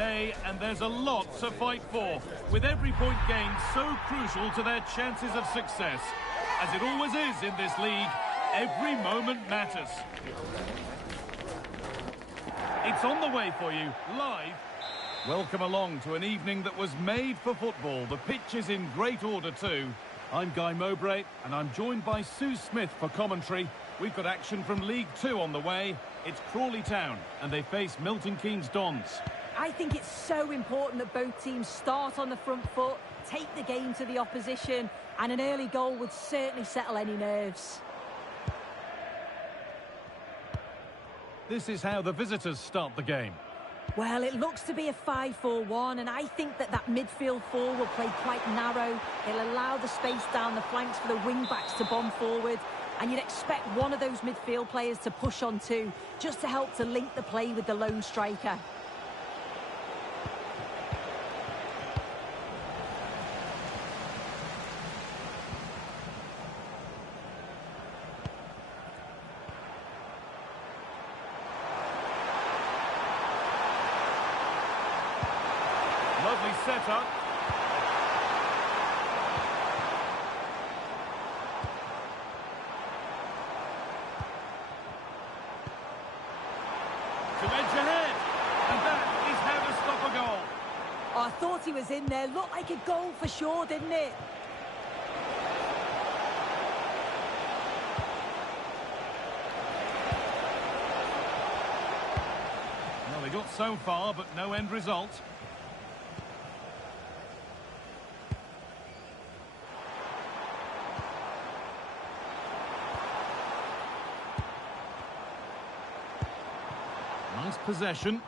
today, and there's a lot to fight for, with every point gained so crucial to their chances of success. As it always is in this league, every moment matters. It's on the way for you, live. Welcome along to an evening that was made for football. The pitch is in great order too. I'm Guy Mowbray, and I'm joined by Sue Smith for commentary. We've got action from League Two on the way. It's Crawley Town, and they face Milton Keynes Dons. I think it's so important that both teams start on the front foot, take the game to the opposition, and an early goal would certainly settle any nerves. This is how the visitors start the game. Well, it looks to be a 5-4-1, and I think that midfield four will play quite narrow. It'll allow the space down the flanks for the wing-backs to bomb forward, and you'd expect one of those midfield players to push on too, just to help to link the play with the lone striker. Lovely setup. To edge ahead. And that is how to stop a goal. Oh, I thought he was in there. Looked like a goal for sure, didn't it? Well, they got so far, but no end result. Nice possession.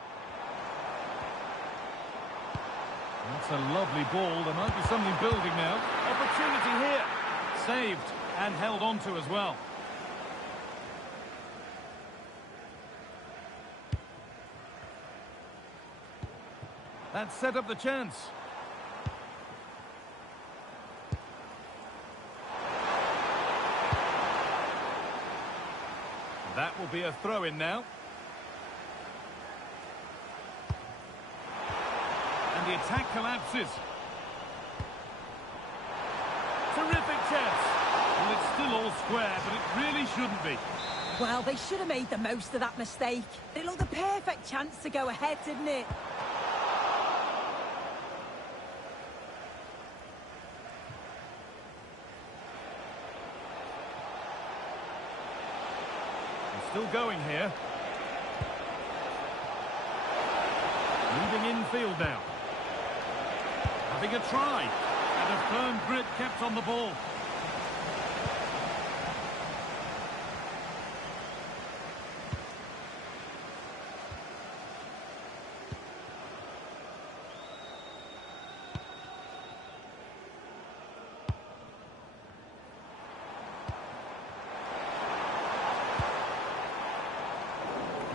That's a lovely ball. There might be something building now. Opportunity here. Saved and held on to as well. That set up the chance. That will be a throw-in now. And the attack collapses. Terrific chance. Well, it's still all square, but it really shouldn't be. Well, they should have made the most of that mistake. It looked a perfect chance to go ahead, didn't it? Still going here. Moving infield now. Having a try. And a firm grip kept on the ball.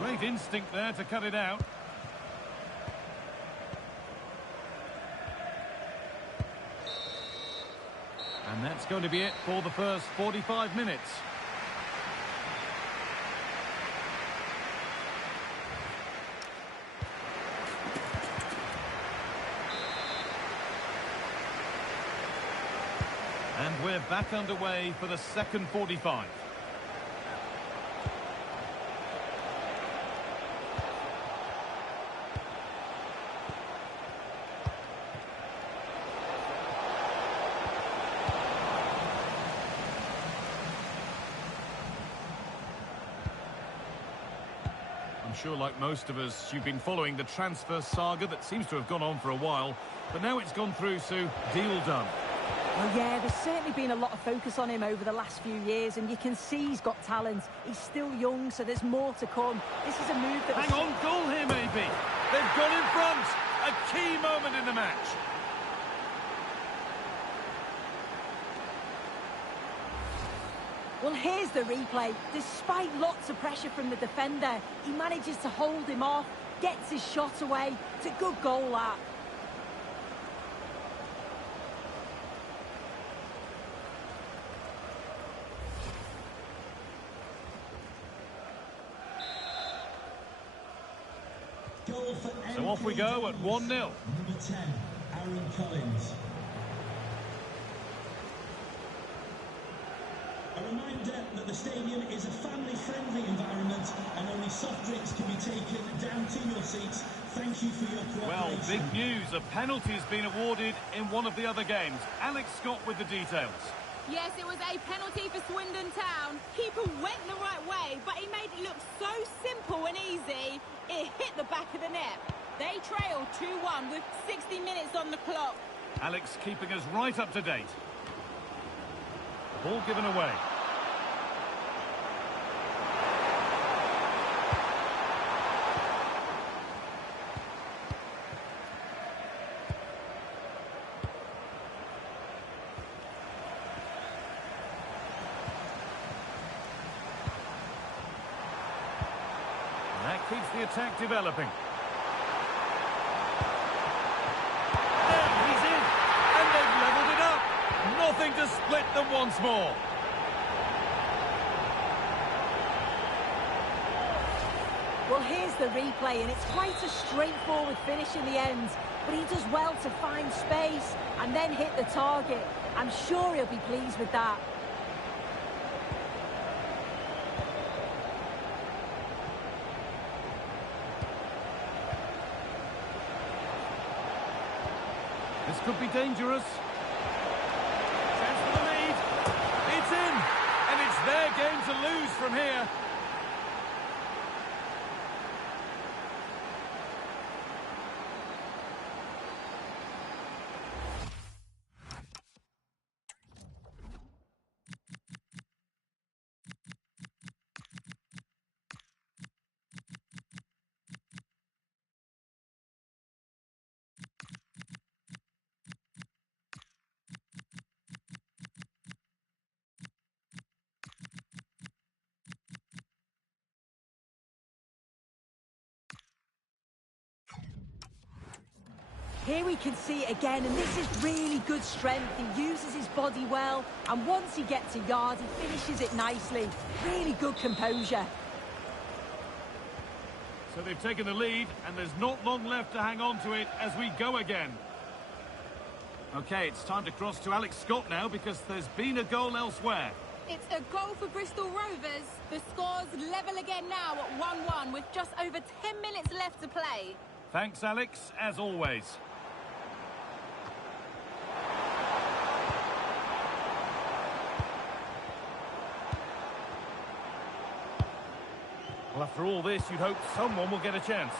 Great instinct there to cut it out. And that's going to be it for the first 45 minutes. And we're back underway for the second 45. I'm sure, like most of us, you've been following the transfer saga that seems to have gone on for a while. But now it's gone through, Sue. Deal done. Well, yeah, there's certainly been a lot of focus on him over the last few years, and you can see he's got talent. He's still young, so there's more to come. This is a move that... Hang on, goal here, maybe. They've gone in front. A key moment in the match. Well, here's the replay. Despite lots of pressure from the defender, he manages to hold him off, gets his shot away. It's a good goal, that. Goal So off we go at 1-0. Number 10, Aaron Collins. A reminder that the stadium is a family-friendly environment and only soft drinks can be taken down to your seats. Thank you for your cooperation. Well, big news. A penalty has been awarded in one of the other games. Alex Scott with the details. Yes, it was a penalty for Swindon Town. Keeper went the right way, but he made it look so simple and easy. It hit the back of the net. They trail 2-1 with 60 minutes on the clock. Alex keeping us right up to date. Ball given away. And that keeps the attack developing. Nothing to split them once more. Well, here's the replay, and it's quite a straightforward finish in the end. But he does well to find space and then hit the target. I'm sure he'll be pleased with that. This could be dangerous. It's in, and it's their game to lose from here. Here we can see it again, and this is really good strength. He uses his body well, and once he gets a yard, he finishes it nicely. Really good composure. So they've taken the lead, and there's not long left to hang on to it as we go again. OK, it's time to cross to Alex Scott now, because there's been a goal elsewhere. It's a goal for Bristol Rovers. The score's level again now at 1-1 with just over 10 minutes left to play. Thanks, Alex, as always. Well, after all this, you'd hope someone will get a chance.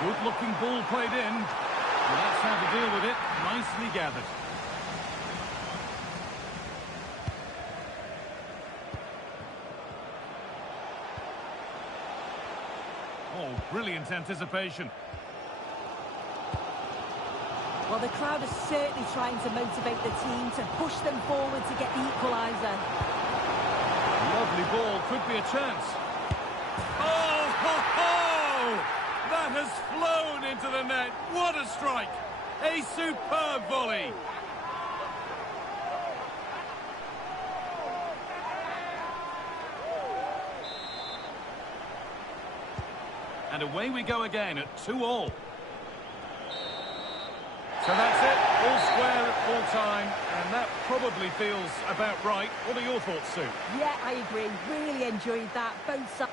Good-looking ball played in. And that's how to deal with it. Nicely gathered. Oh, brilliant anticipation. Well, the crowd are certainly trying to motivate the team to push them forward to get the equaliser. Lovely ball, could be a chance. Oh, ho, ho! That has flown into the net. What a strike! A superb volley. And away we go again at 2-2. So that's it, all square at full time, and that probably feels about right. What are your thoughts, Sue? Yeah, I agree. Really enjoyed that. Both sides.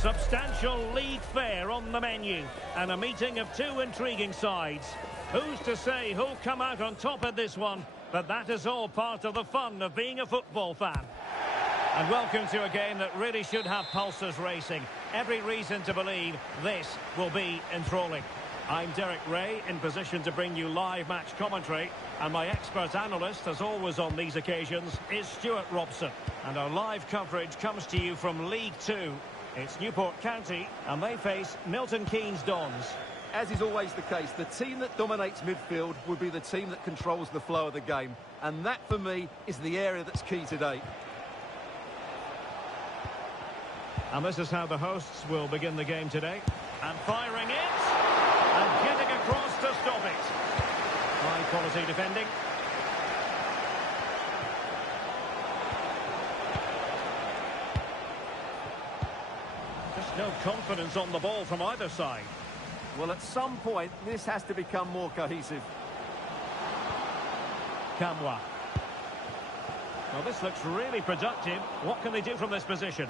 Substantial league fare on the menu, and a meeting of two intriguing sides. Who's to say who'll come out on top of this one? But that is all part of the fun of being a football fan. And welcome to a game that really should have pulses racing. Every reason to believe this will be enthralling. I'm Derek Ray, in position to bring you live match commentary. And my expert analyst, as always on these occasions, is Stuart Robson. And our live coverage comes to you from League Two. It's Newport County, and they face Milton Keynes Dons. As is always the case, the team that dominates midfield will be the team that controls the flow of the game. And that, for me, is the area that's key today. And this is how the hosts will begin the game today. And firing it, and getting across to stop it. High quality defending. Just no confidence on the ball from either side. Well, at some point, this has to become more cohesive. Kamwa. Well, this looks really productive. What can they do from this position?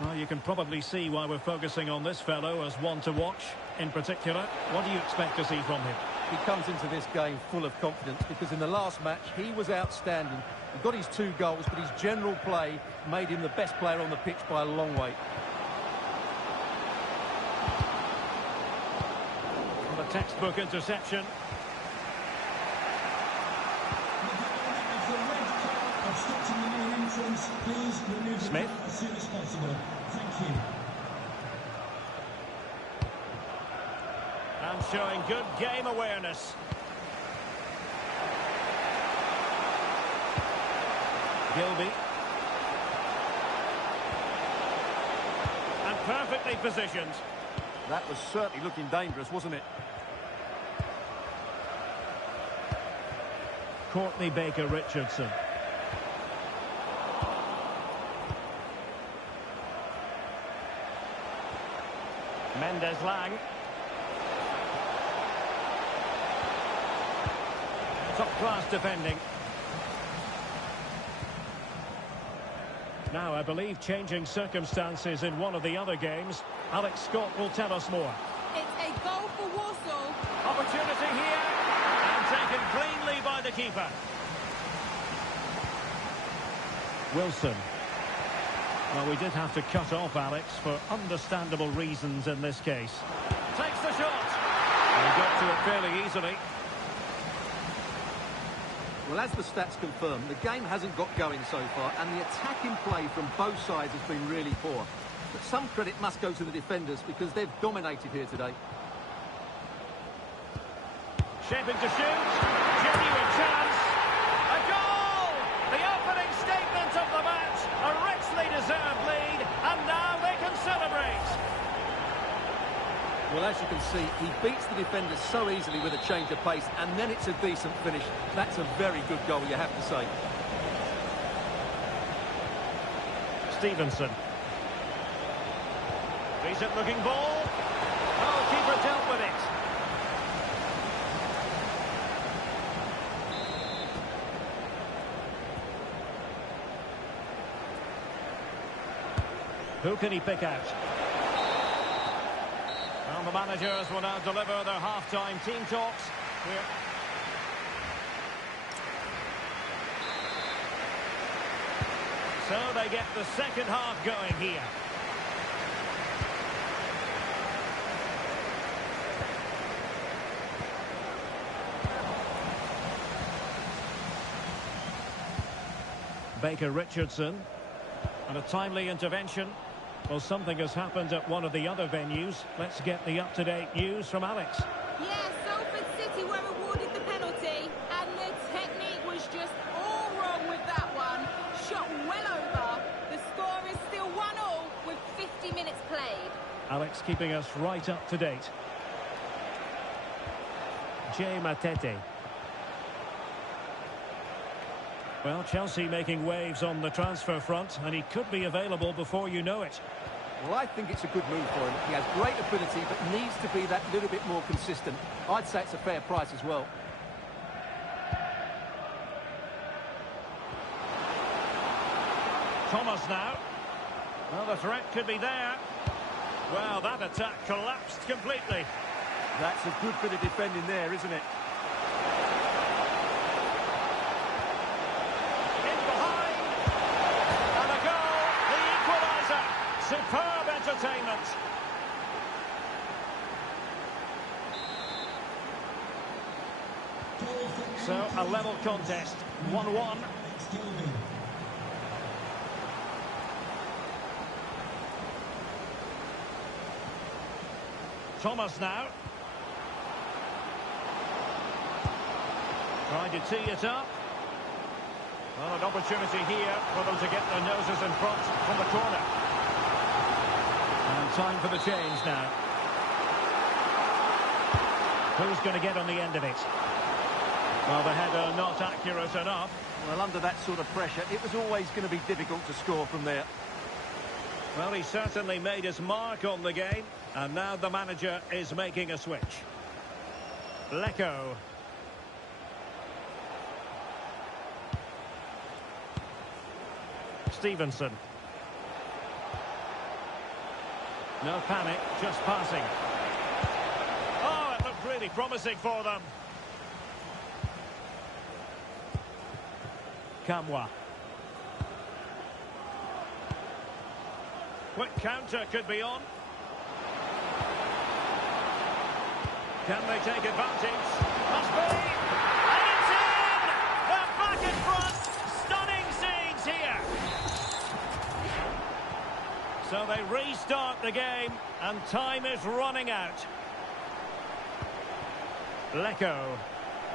Well, you can probably see why we're focusing on this fellow as one to watch in particular. What do you expect to see from him? He comes into this game full of confidence because in the last match, he was outstanding. He got his 2 goals, but his general play made him the best player on the pitch by a long way. The textbook interception. Smith. As soon as possible. Thank you. And showing good game awareness. Gilby. And perfectly positioned. That was certainly looking dangerous, wasn't it? Courtney Baker-Richardson. Mendez-Lang. Top-class defending. Now, I believe changing circumstances in one of the other games. Alex Scott will tell us more. It's a goal for Walsall. Opportunity here. And taken cleanly by the keeper. Wilson. Well, we did have to cut off Alex for understandable reasons in this case. Takes the shot. He got to it fairly easily. Well, as the stats confirm, the game hasn't got going so far, and the attacking play from both sides has been really poor. But some credit must go to the defenders because they've dominated here today. Shaping to shoot. Genuine chance. A goal! The opening statement of the match. A richly deserved lead, and now they can celebrate. Well, as you can see, he beats the defenders so easily with a change of pace, and then it's a decent finish. That's a very good goal, you have to say. Stevenson. Decent looking ball. Oh, keeper dealt with it. Who can he pick out? Well, the managers will now deliver their half-time team talks. So they get the second half going here. Baker-Richardson. And a timely intervention. Well, something has happened at one of the other venues. Let's get the up-to-date news from Alex. Yeah, Salford City were awarded the penalty, and the technique was just all wrong with that one. Shot well over. The score is still 1-1 with 50 minutes played. Alex keeping us right up to date. Jay Matete. Well, Chelsea making waves on the transfer front, and he could be available before you know it. Well, I think it's a good move for him. He has great ability, but needs to be that little bit more consistent. I'd say it's a fair price as well. Thomas now. Well, the threat could be there. Well, that attack collapsed completely. That's a good bit of defending there, isn't it? In behind. And a goal. The equaliser. Superb entertainment. So, a level contest. 1-1. Thomas now. Trying to tee it up. Well, an opportunity here for them to get their noses in front from the corner. And time for the change now. Who's going to get on the end of it? Well, the header not accurate enough. Well, under that sort of pressure, it was always going to be difficult to score from there. Well, he certainly made his mark on the game. And now the manager is making a switch. Lecco. Stevenson. No panic, just passing. Oh, it looked really promising for them. Kamwa. Quick counter could be on. Can they take advantage? Must be! And it's in! They're back in front! Stunning scenes here! So they restart the game, and time is running out. Lecco.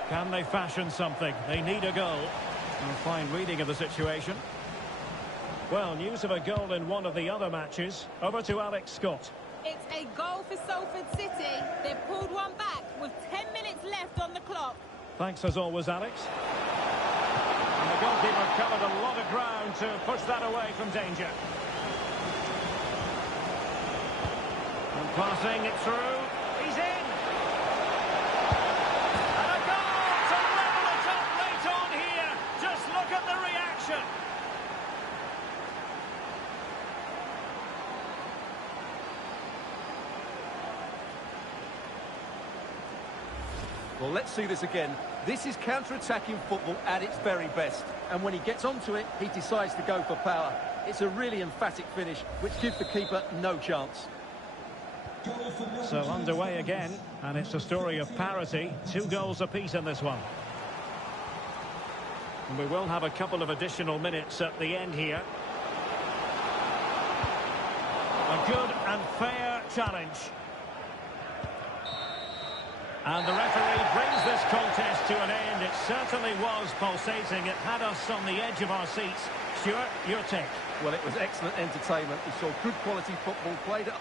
Can they fashion something? They need a goal. A fine reading of the situation. Well, news of a goal in one of the other matches. Over to Alex Scott. It's a goal for Salford City. They've pulled one back with 10 minutes left on the clock. Thanks as always, Alex. And the goalkeeper covered a lot of ground to push that away from danger. And passing it through. He's in. And a goal to level it up late on here. Just look at the reaction. Well, let's see this again. This is counter-attacking football at its very best. And when he gets onto it, he decides to go for power. It's a really emphatic finish, which gives the keeper no chance. So underway again, and it's a story of parity. 2 goals apiece in this one. And we will have a couple of additional minutes at the end here. A good and fair challenge. And the referee brings this contest to an end. It certainly was pulsating. It had us on the edge of our seats. Stuart, your take. Well, it was excellent entertainment. We saw good quality football played at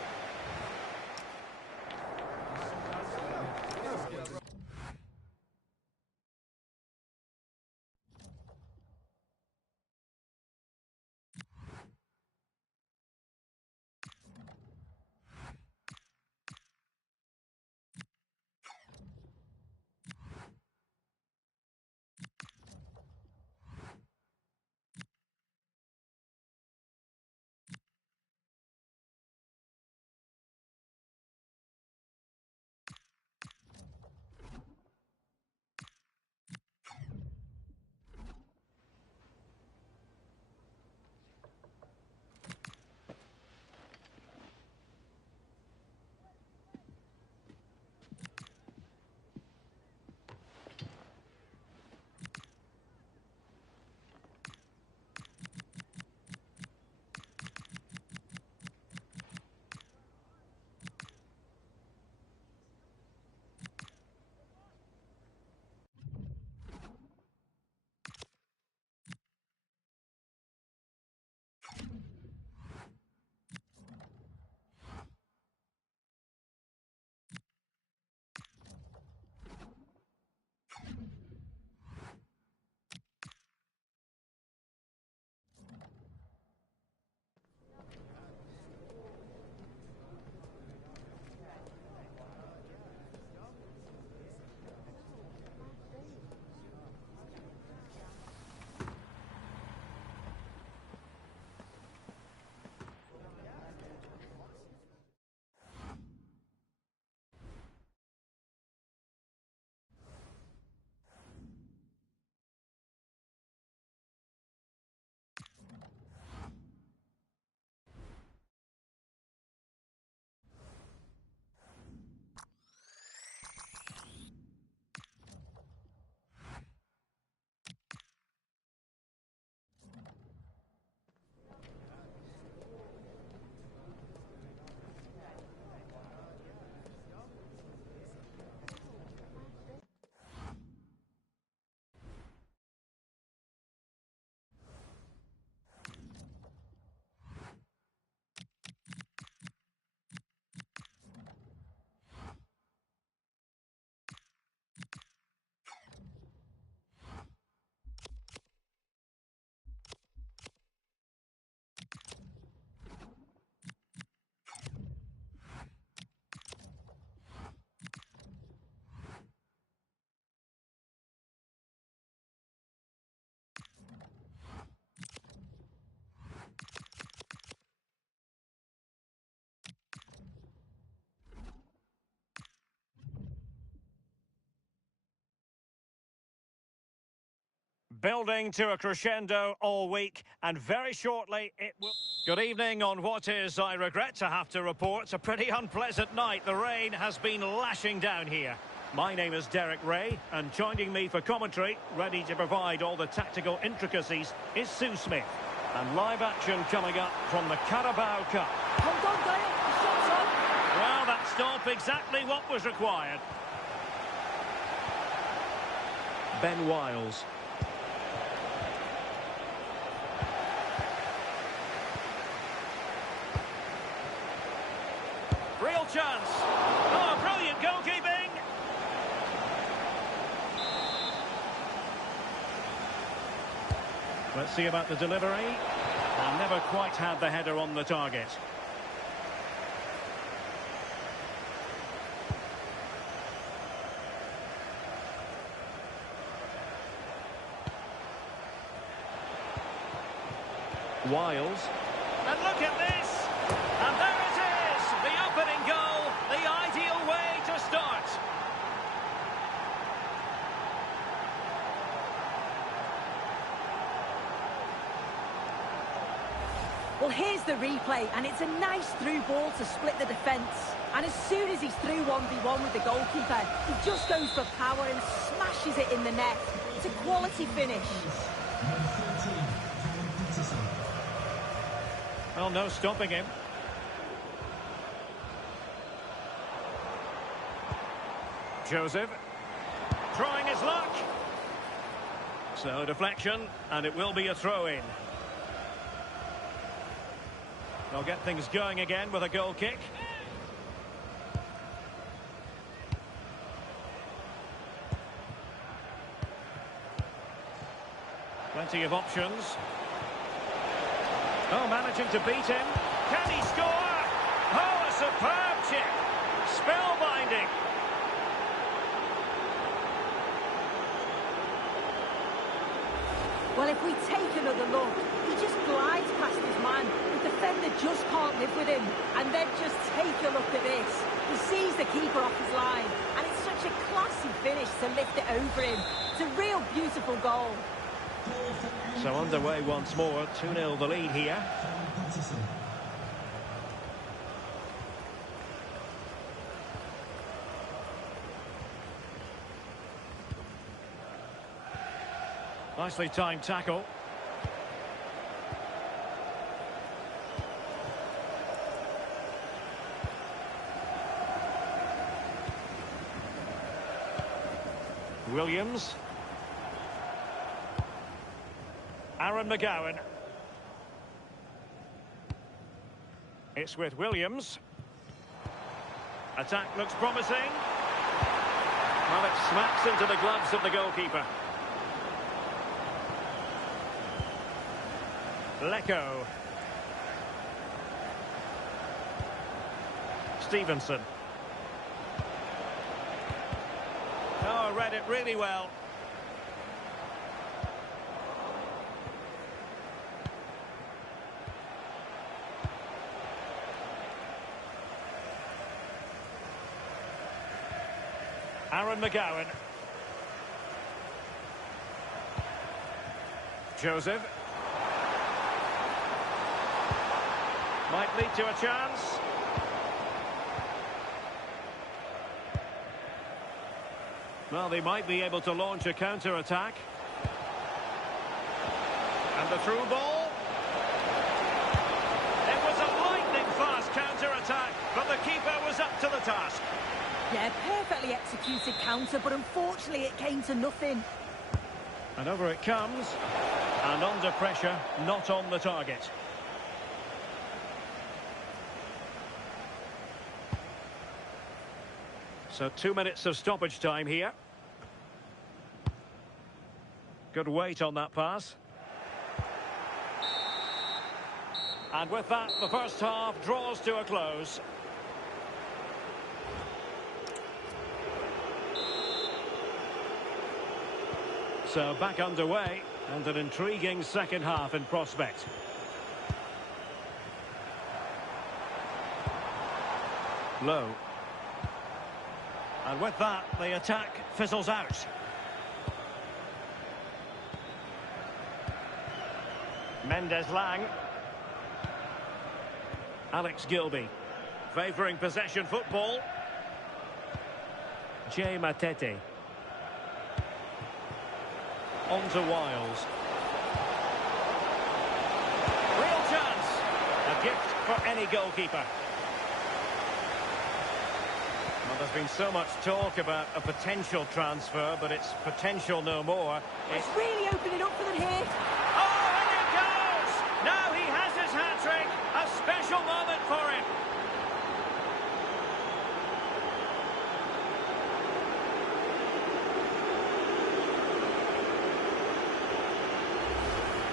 building to a crescendo all week, and very shortly it will... Good evening on what is, I regret to have to report, a pretty unpleasant night. The rain has been lashing down here. My name is Derek Ray, and joining me for commentary, ready to provide all the tactical intricacies, is Sue Smith. And live action coming up from the Carabao Cup. Hold on, Dale. The shot's on. Well, that stop exactly what was required. Ben Wiles. Real chance. Oh, brilliant goalkeeping. Let's see about the delivery. And never quite had the header on the target. Wiles. And look at this! And there it is! The opening goal, the ideal way to start. Well, here's the replay, and it's a nice through ball to split the defence. And as soon as he's through 1v1 with the goalkeeper, he just goes for power and smashes it in the net. It's a quality finish. Well, no stopping him. Joseph. Trying his luck. So, deflection, and it will be a throw-in. They'll get things going again with a goal kick. Plenty of options. Oh, managing to beat him. Can he score? Oh, a superb chip. Spellbinding. Well, if we take another look, he just glides past his man. The defender just can't live with him. And then just take a look at this. He sees the keeper off his line. And it's such a classy finish to lift it over him. It's a real beautiful goal. So underway once more, 2-0 the lead here. Nicely timed tackle. Williams. Aaron McGowan. It's with Williams. Attack looks promising. Well, it smacks into the gloves of the goalkeeper. Lecco. Stevenson. Oh, read it really well. Aaron McGowan. Joseph. Might lead to a chance. Well, they might be able to launch a counter-attack. And the through ball. It was a lightning-fast counter-attack, but the keeper was up to the task. Yeah, perfectly executed counter, but unfortunately it came to nothing. And over it comes. And under pressure, not on the target. So 2 minutes of stoppage time here. Good weight on that pass. And with that, the first half draws to a close. So back underway, and an intriguing second half in prospect. Low. And with that, the attack fizzles out. Mendes Lang. Alex Gilby. Favouring possession football. Jay Matete. On to Wiles. Real chance. A gift for any goalkeeper. Well, there's been so much talk about a potential transfer, but it's potential no more. It's really opening up for them here. Oh, and it goes! Now he has his hat-trick. A special moment for him.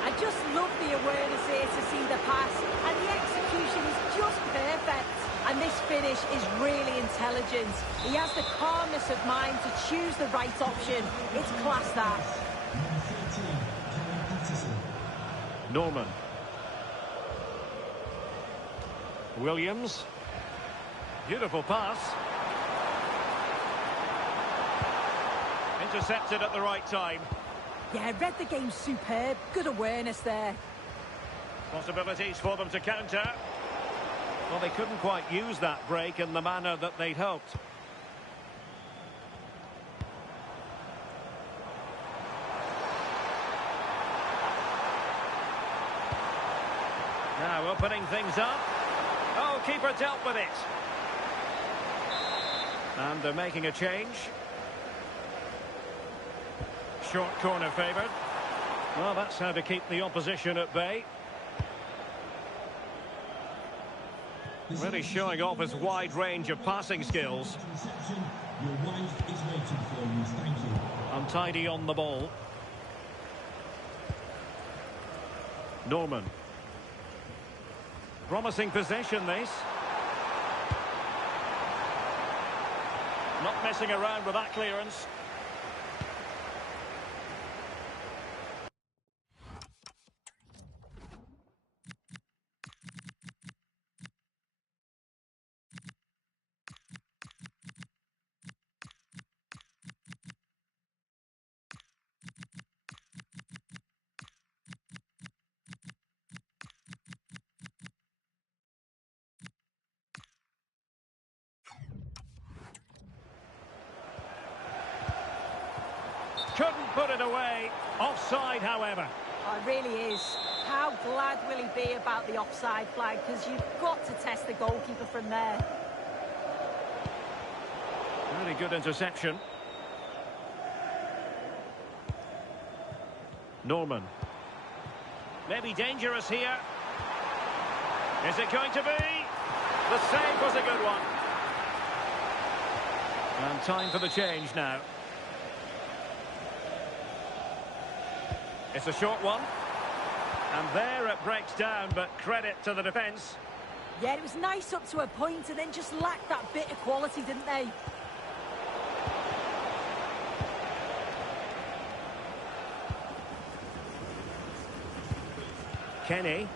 I just love the awareness here to see the pass, and the execution is just perfect. And this finish is really intelligent. He has the calmness of mind to choose the right option. It's class, that. Norman. Williams. Beautiful pass. Intercepted at the right time. Yeah, read the game superb. Good awareness there. Possibilities for them to counter. Well, they couldn't quite use that break in the manner that they'd hoped. Now opening things up. Oh, keeper dealt with it. And they're making a change. Short corner favoured. Well, that's how to keep the opposition at bay. Really showing off his wide range of passing skills. Your wife is waiting for you. Thank you. Untidy on the ball. Norman. Promising possession, this. Not messing around with that clearance. Couldn't put it away. Offside, however. Oh, it really is. How glad will he be about the offside flag? Because you've got to test the goalkeeper from there. Really good interception. Norman. Maybe dangerous here. Is it going to be? The save was a good one. And time for the change now. It's a short one. And there it breaks down, but credit to the defence. Yeah, it was nice up to a point and then just lacked that bit of quality, didn't they? Kenny.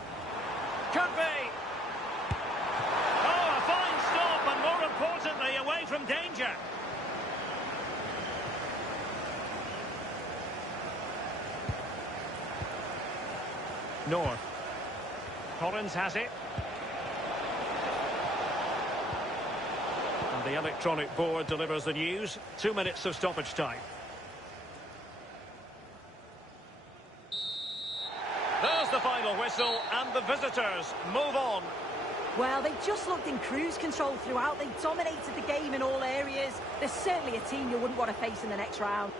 Could be. Oh, a fine stop, and more importantly, away from danger. North. Collins has it. And the electronic board delivers the news. 2 minutes of stoppage time. There's the final whistle, and the visitors move on. Well, they just looked in cruise control throughout. They dominated the game in all areas. There's certainly a team you wouldn't want to face in the next round.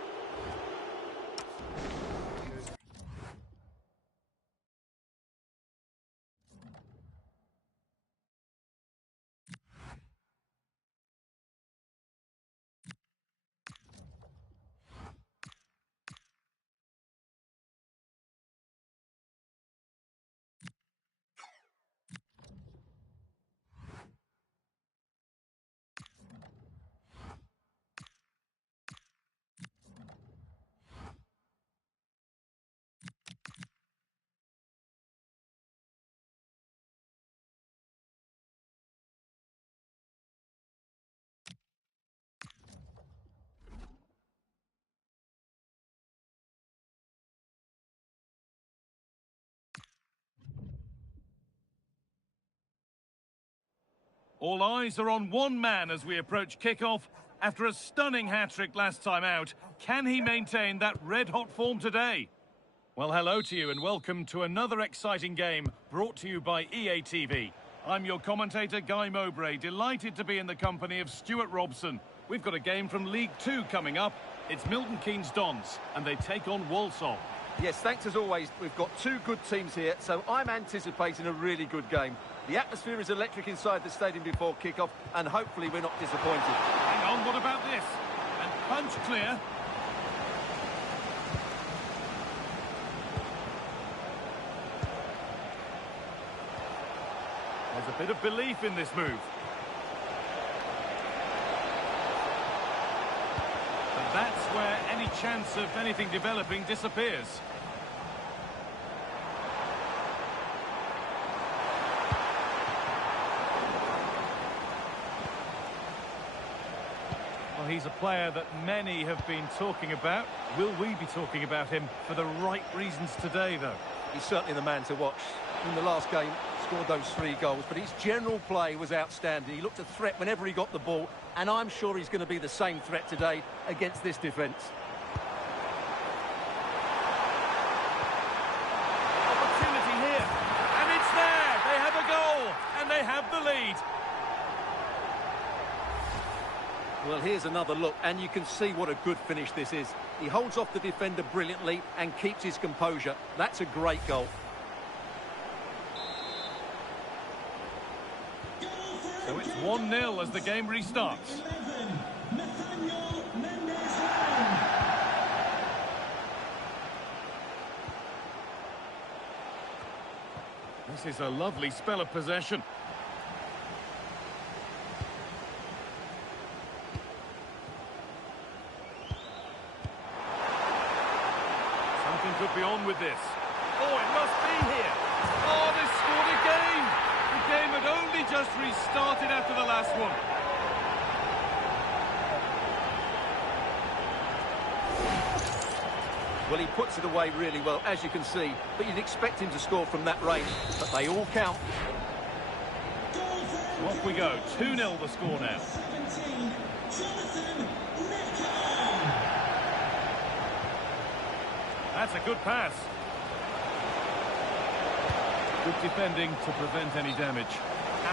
All eyes are on one man as we approach kickoff. After a stunning hat-trick last time out, can he maintain that red-hot form today? Well, hello to you and welcome to another exciting game brought to you by EA TV. I'm your commentator, Guy Mowbray, delighted to be in the company of Stuart Robson. We've got a game from League Two coming up. It's Milton Keynes Dons, and they take on Walsall. Yes, thanks as always. We've got two good teams here, so I'm anticipating a really good game. The atmosphere is electric inside the stadium before kick-off, and hopefully we're not disappointed. Hang on, what about this? And punch clear. There's a bit of belief in this move. But that's where any chance of anything developing disappears. Well, he's a player that many have been talking about. Will we be talking about him for the right reasons today, though? He's certainly the man to watch. In the last game, scored those 3 goals, but his general play was outstanding. He looked a threat whenever he got the ball, and I'm sure he's going to be the same threat today against this defence. Opportunity here, and it's there! They have a goal, and they have the lead. Well, here's another look, and you can see what a good finish this is. He holds off the defender brilliantly and keeps his composure. That's a great goal. So it's 1-0 as the game restarts. 11, Nathaniel Mendes-Lang. This is a lovely spell of possession. Something could be on with this. Oh, it must be here. Oh, they scored again. The game had only just restarted after the last one. Well, he puts it away really well, as you can see, but you'd expect him to score from that range, but they all count. Off we go. 2-0 the score now. 17, Jonathan Necker. That's a good pass. Good defending to prevent any damage.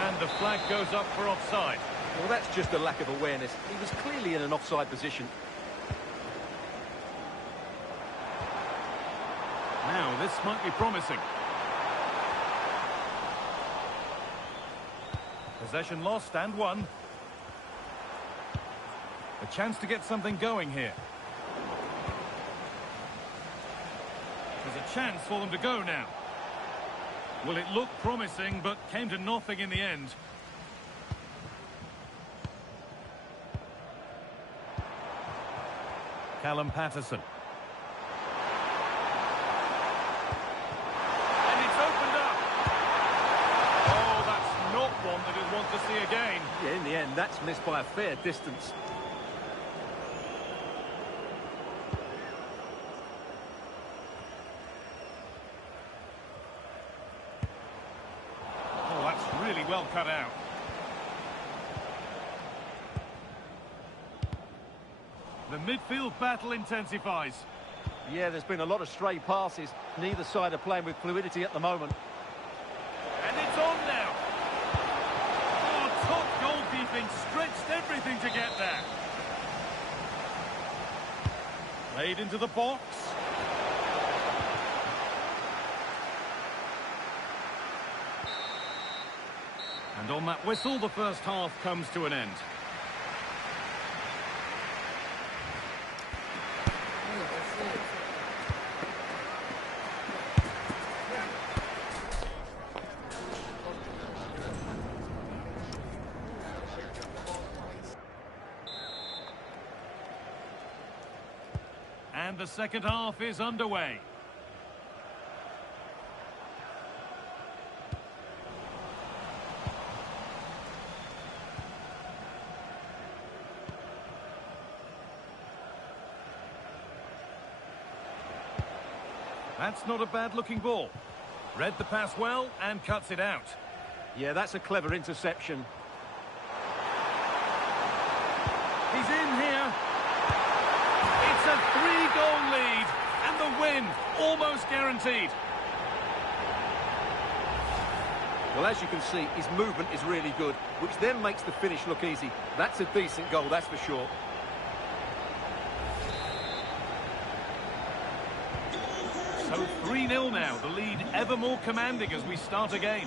And the flag goes up for offside. Well, that's just a lack of awareness. He was clearly in an offside position. Now, this might be promising. Possession lost and won. A chance to get something going here. There's a chance for them to go now. Well, it looked promising, but came to nothing in the end. Callum Patterson. And it's opened up. Oh, that's not one that he'll want to see again. Yeah, in the end, that's missed by a fair distance. Oh, that's really well cut out. The midfield battle intensifies. Yeah, there's been a lot of stray passes. Neither side are playing with fluidity at the moment. And it's on now. Oh, top goalkeeping, stretched everything to get there. Played into the box. And on that whistle, the first half comes to an end. And the second half is underway. That's not a bad-looking ball. Read the pass well and cuts it out. Yeah, that's a clever interception. the win, almost guaranteed. Well, as you can see, his movement is really good, which then makes the finish look easy. That's a decent goal, that's for sure. So 3-0 now, the lead ever more commanding as we start again.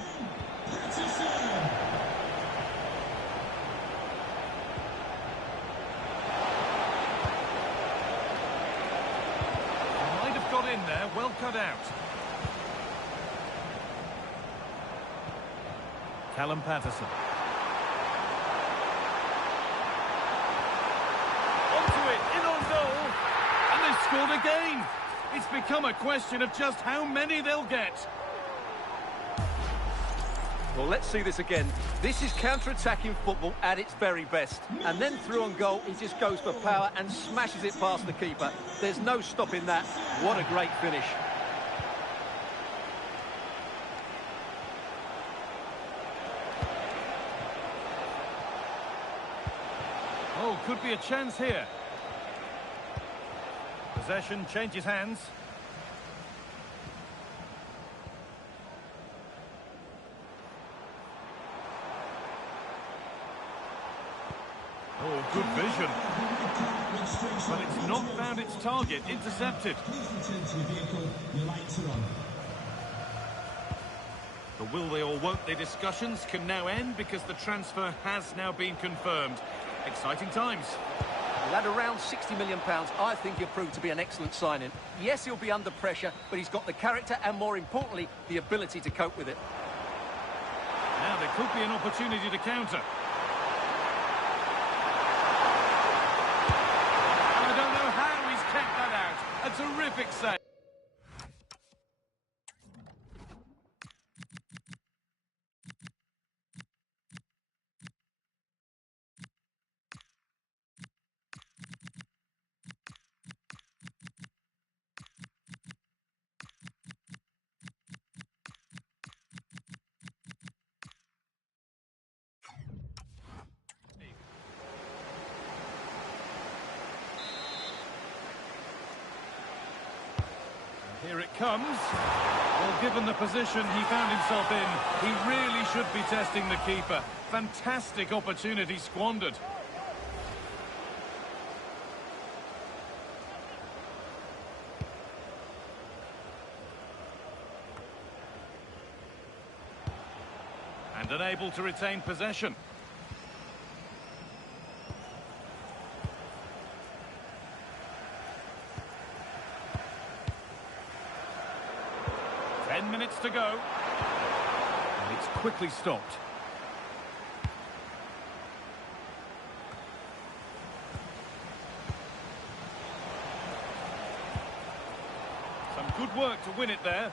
Might have got in there, well cut out. Callum Patterson. Onto it, in on goal. And they've scored again. It's become a question of just how many they'll get. Well, let's see this again. This is counter-attacking football at its very best. And then through on goal, he just goes for power and smashes it past the keeper. There's no stopping that. What a great finish. Oh, could be a chance here. Possession changes hands. Oh, good vision. But it's not found its target. Intercepted. Please return to your vehicle. Your lights are on. The will they or won't they discussions can now end because the transfer has now been confirmed. Exciting times. Well, at around £60 million, I think he'll prove to be an excellent signing. Yes, he'll be under pressure, but he's got the character and, more importantly, the ability to cope with it. Now there could be an opportunity to counter. And I don't know how he's kept that out. A terrific save. Here it comes. Well, given the position he found himself in, he really should be testing the keeper. Fantastic opportunity squandered. And unable to retain possession. Minutes to go. And it's quickly stopped. Some good work to win it there.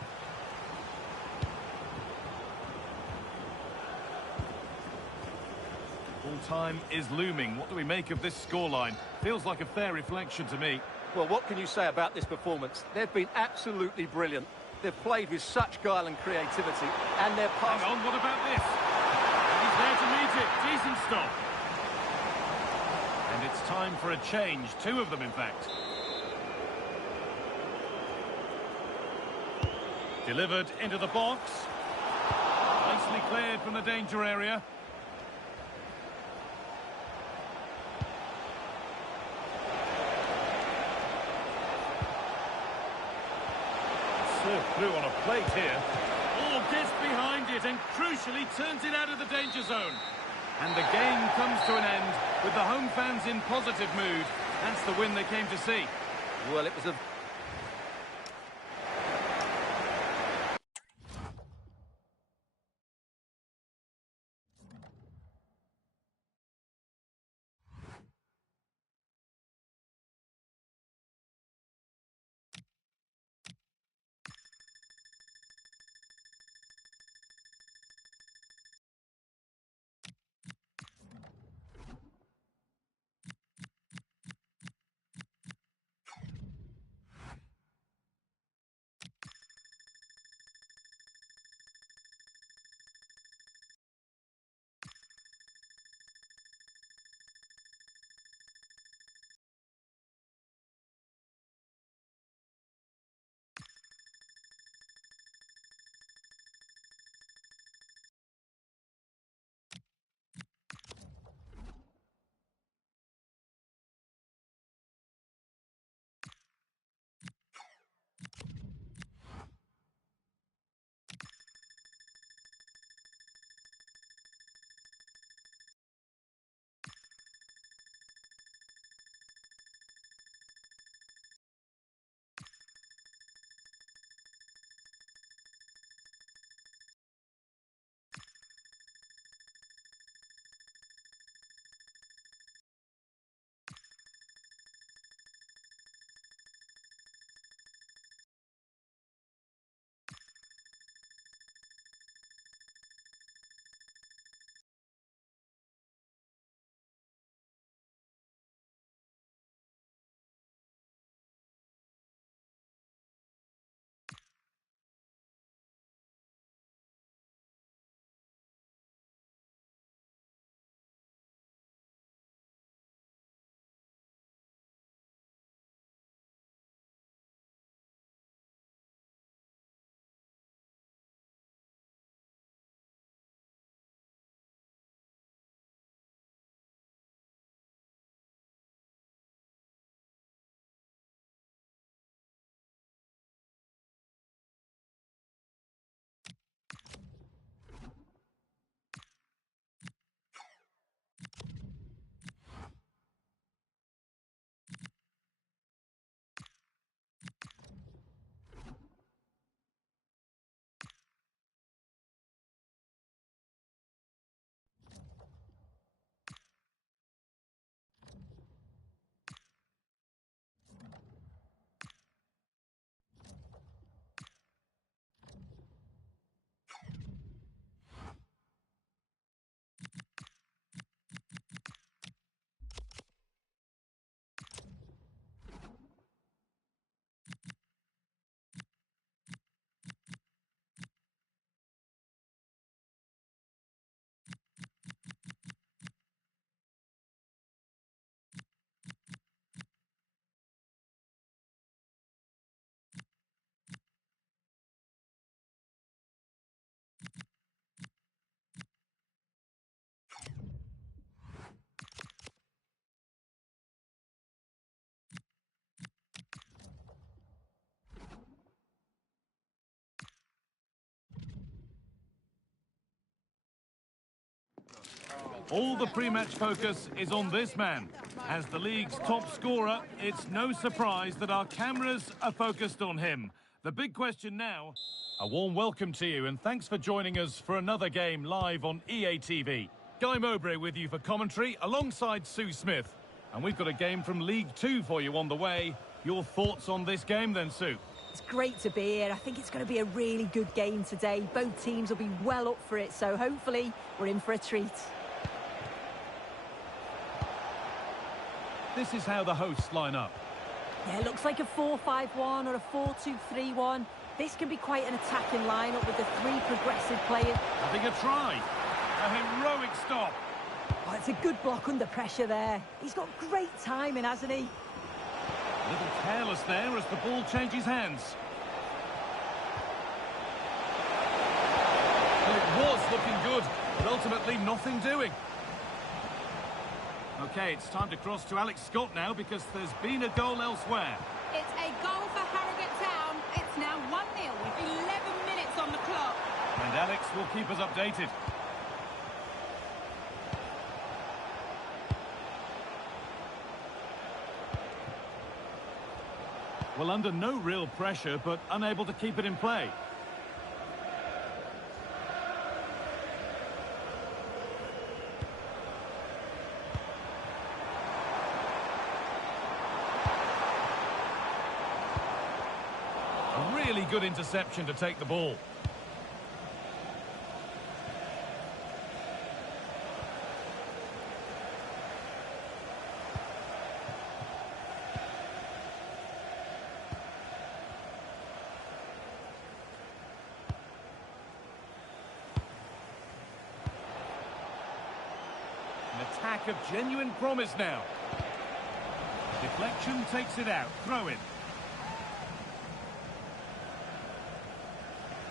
Full time is looming. What do we make of this scoreline? Feels like a fair reflection to me. Well, what can you say about this performance? They've been absolutely brilliant. They've played with such guile and creativity, and their pass... Hang on, what about this? And he's there to meet it. Decent stop. And it's time for a change. Two of them, in fact. Delivered into the box. Nicely cleared from the danger area. Through on a plate here. Oh, gets behind it and crucially turns it out of the danger zone. And the game comes to an end with the home fans in positive mood. That's the win they came to see. Well, it was a... All the pre-match focus is on this man. As the league's top scorer, it's no surprise that our cameras are focused on him. The big question now, a warm welcome to you and thanks for joining us for another game live on EA TV. Guy Mowbray with you for commentary alongside Sue Smith. And we've got a game from League Two for you on the way. Your thoughts on this game then, Sue? It's great to be here. I think it's going to be a really good game today. Both teams will be well up for it, so hopefully we're in for a treat. This is how the hosts line up. Yeah, it looks like a 4-5-1 or a 4-2-3-1. This can be quite an attacking lineup with the three progressive players. Having a try. A heroic stop. Oh, it's a good block under pressure there. He's got great timing, hasn't he? A little careless there as the ball changes hands. Well, it was looking good, but ultimately nothing doing. OK, it's time to cross to Alex Scott now because there's been a goal elsewhere. It's a goal for Harrogate Town. It's now 1-0 with 11 minutes on the clock. And Alex will keep us updated. Well, under no real pressure, but unable to keep it in play. A really good interception to take the ball. An attack of genuine promise now. Deflection takes it out. Throw in.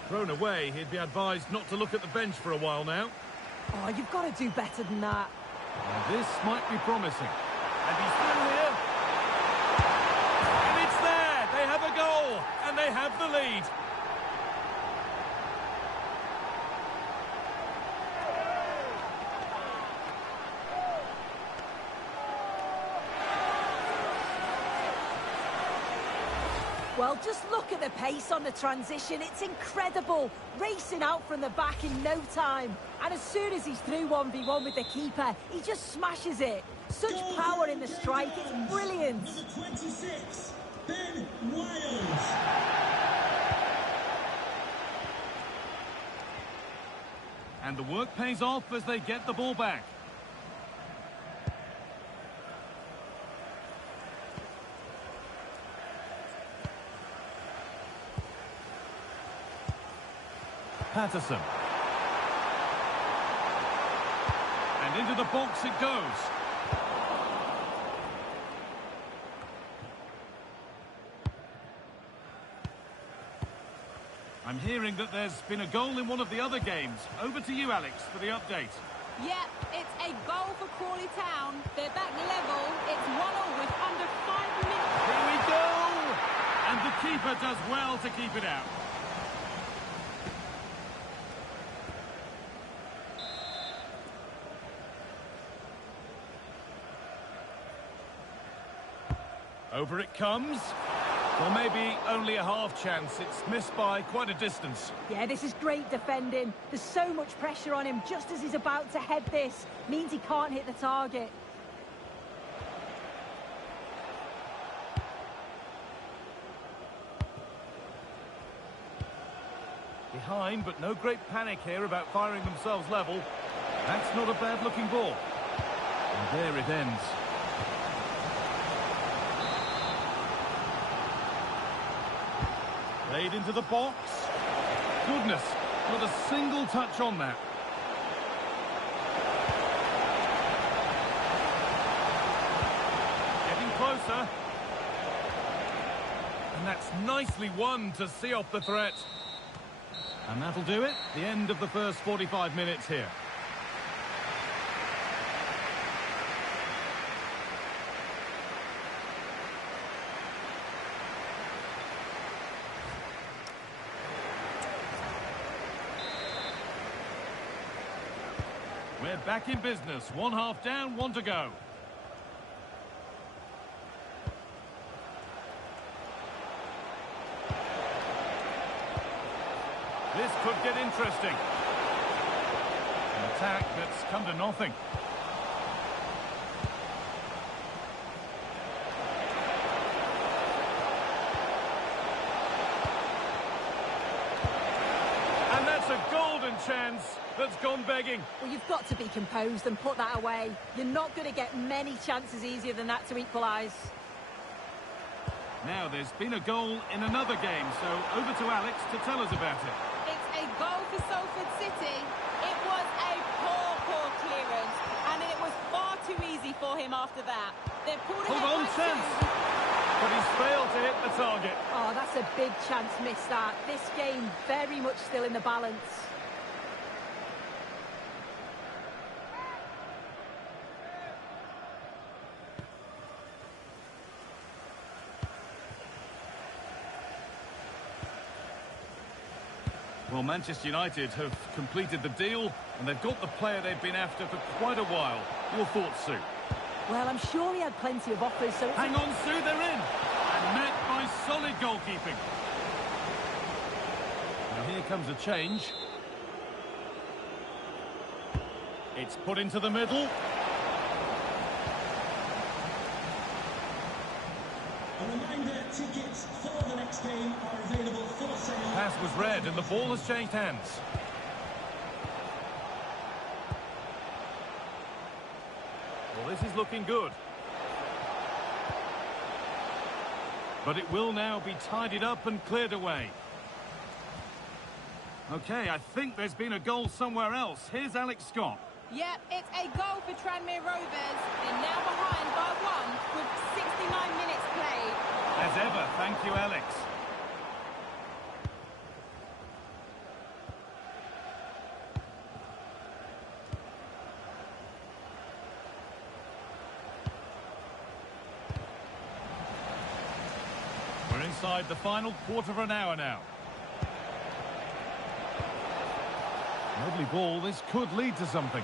Thrown away, he'd be advised not to look at the bench for a while now. Oh, you've got to do better than that. Now this might be promising. And he's through here. And it's there! They have a goal! And they have the lead. Well, just look at the pace on the transition. It's incredible. Racing out from the back in no time. And as soon as he's through 1v1 with the keeper, he just smashes it. Such power in the strike. It's brilliant. Number 26, Ben Wiles. And the work pays off as they get the ball back. Patterson. And into the box it goes. I'm hearing that there's been a goal in one of the other games. Over to you, Alex, for the update. Yep, it's a goal for Crawley Town. They're back level. It's 1-1 with under 5 minutes. Here we go! And the keeper does well to keep it out. Over it comes. Well, maybe only a half chance. It's missed by quite a distance. Yeah, this is great defending. There's so much pressure on him just as he's about to head this. Means he can't hit the target. Behind, but no great panic here about firing themselves level. That's not a bad-looking ball. And there it ends. Played into the box. Goodness, not a single touch on that. Getting closer. And that's nicely won to see off the threat. And that'll do it. The end of the first 45 minutes here. We're they're back in business. One half down, one to go. This could get interesting. An attack that's come to nothing. And that's a golden chance that's gone begging. Well, you've got to be composed and put that away. You're not going to get many chances easier than that to equalise. Now, there's been a goal in another game, so over to Alex to tell us about it. It's a goal for Salford City. It was a poor clearance, and it was far too easy for him after that. They've pulled Hold on, by chance. two. But he's failed to hit the target. Oh, that's a big chance missed that. This game very much still in the balance. Well, Manchester United have completed the deal, and they've got the player they've been after for quite a while. Your thoughts, Sue? Well, I'm sure he had plenty of offers, so... Hang on, Sue, they're in! And met by solid goalkeeping. Now here comes a change. It's put into the middle. A reminder, tickets for the next game are available for sale. Pass was read and the ball has changed hands. Well, this is looking good. But it will now be tidied up and cleared away. Okay, I think there's been a goal somewhere else. Here's Alex Scott. Yep, it's a goal for Tranmere Rovers. They're now behind by one with 69 minutes played. As ever, thank you, Alex. We're inside the final quarter of an hour now. Lovely ball, this could lead to something.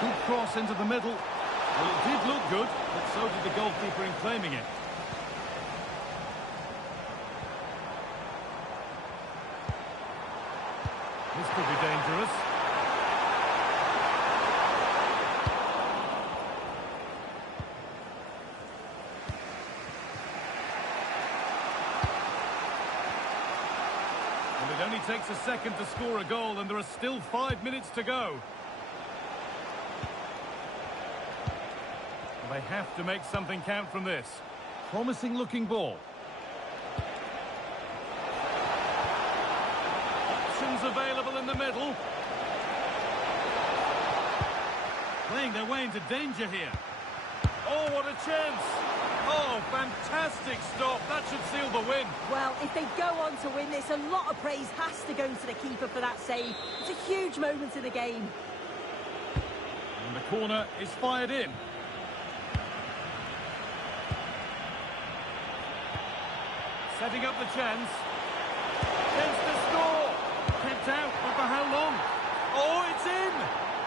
Good cross into the middle. Well, it did look good, but so did the goalkeeper in claiming it. This could be dangerous. And it only takes a second to score a goal, and there are still 5 minutes to go. They have to make something count from this. Promising looking ball. Options available in the middle. Playing their way into danger here. Oh, what a chance. Oh, fantastic stop. That should seal the win. Well, if they go on to win this, a lot of praise has to go to the keeper for that save. It's a huge moment in the game. And the corner is fired in. Setting up the chance. Chance to score. Kept out, but for how long? Oh, it's in!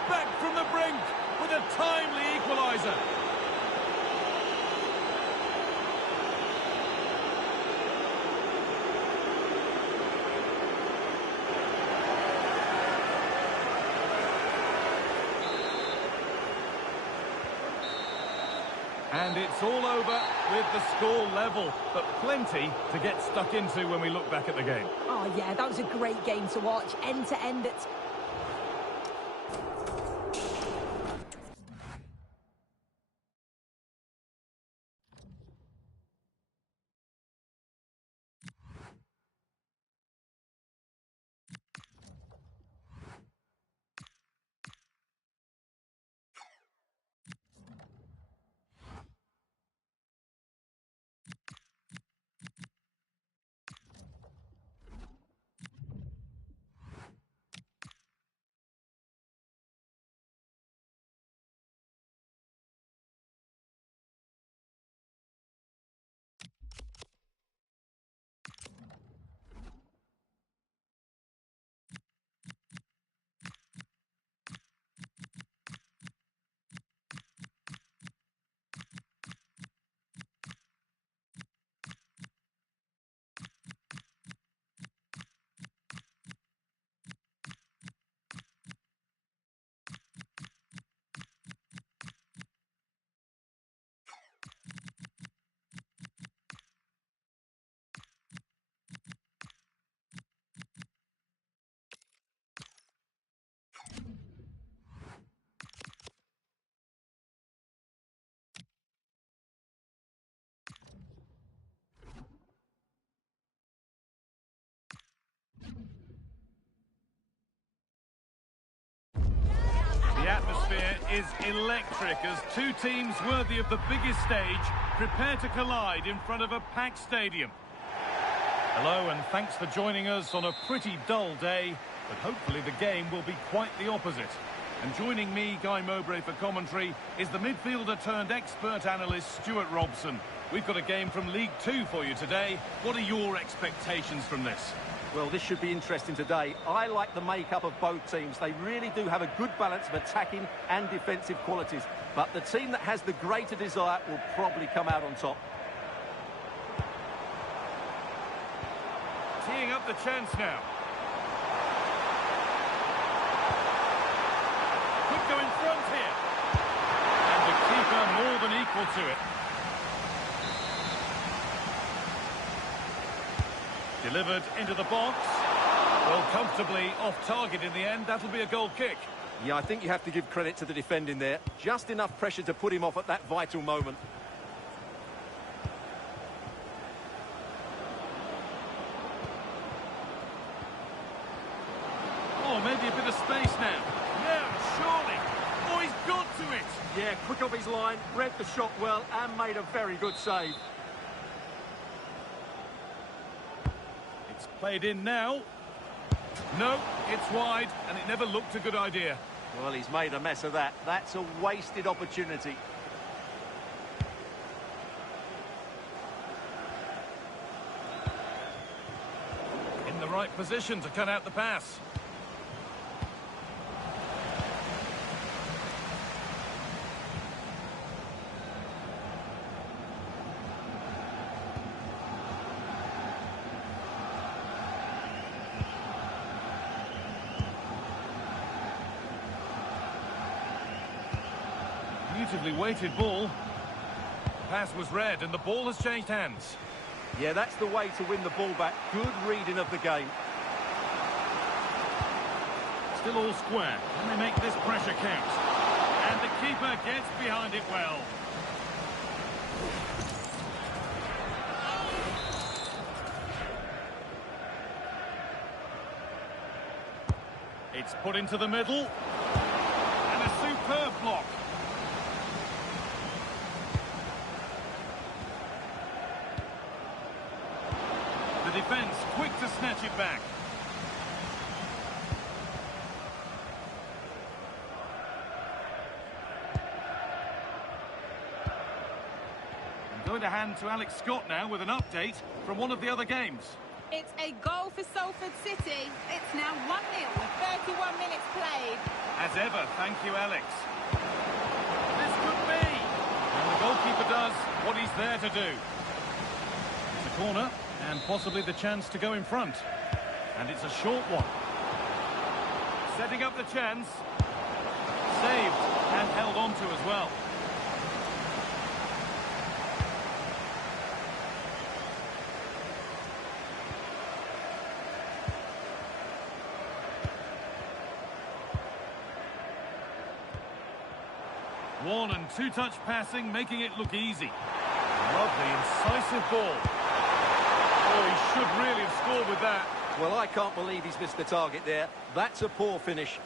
Back from the brink with a timely equaliser. And it's all over with the score level, but plenty to get stuck into when we look back at the game. Oh, yeah, that was a great game to watch. End to end, it's... is electric as two teams worthy of the biggest stage prepare to collide in front of a packed stadium. Hello and thanks for joining us on a pretty dull day, but hopefully the game will be quite the opposite. And joining me, Guy Mowbray, for commentary is the midfielder turned expert analyst Stuart Robson. We've got a game from League Two for you today. What are your expectations from this? Well, this should be interesting today. I like the makeup of both teams. They really do have a good balance of attacking and defensive qualities. But the team that has the greater desire will probably come out on top. Teeing up the chance now. Could go in front here. And the keeper more than equal to it. Delivered into the box. Well, comfortably off target in the end. That'll be a goal kick. Yeah, I think you have to give credit to the defending there. Just enough pressure to put him off at that vital moment. Oh, maybe a bit of space now. No, surely. Oh, he's got to it. Yeah, quick off his line, read the shot well and made a very good save. It's played in now. No, it's wide, and it never looked a good idea. Well, he's made a mess of that. That's a wasted opportunity. In the right position to cut out the pass. Beautifully weighted ball. Pass was read and the ball has changed hands. Yeah, that's the way to win the ball back. Good reading of the game. Still all square. Can they make this pressure count? And the keeper gets behind it well. It's put into the middle. And a superb block. The defence quick to snatch it back. I'm going to hand to Alex Scott now with an update from one of the other games. It's a goal for Salford City. It's now 1-0 with 31 minutes played. As ever, thank you, Alex. This could be. And the goalkeeper does what he's there to do. It's a corner. And possibly the chance to go in front. And it's a short one. Setting up the chance. Saved and held on to as well. One and two-touch passing, making it look easy. Lovely, incisive ball. Oh, he should really have scored with that. Well, I can't believe he's missed the target there. That's a poor finish.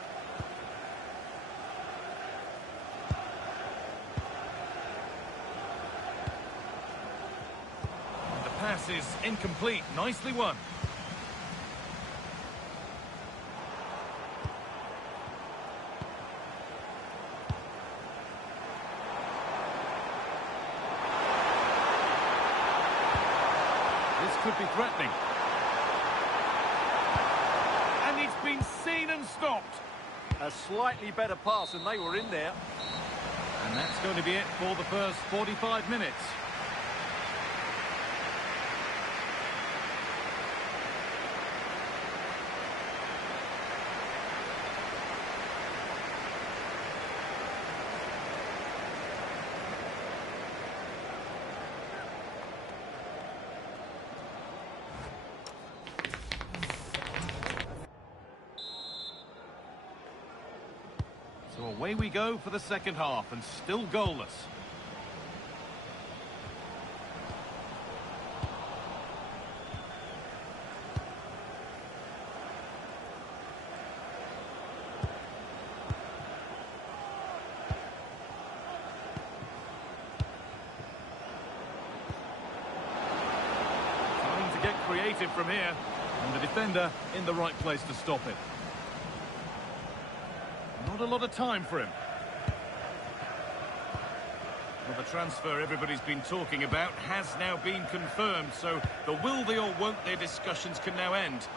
The pass is incomplete. Nicely won. Could be threatening. And it's been seen and stopped. A slightly better pass and they were in there. And that's going to be it for the first 45 minutes. So away we go for the second half, and still goalless. creative from here. And the defender in the right place to stop it. Not a lot of time for him. Well, the transfer everybody's been talking about has now been confirmed, so the will they or won't they discussions can now end.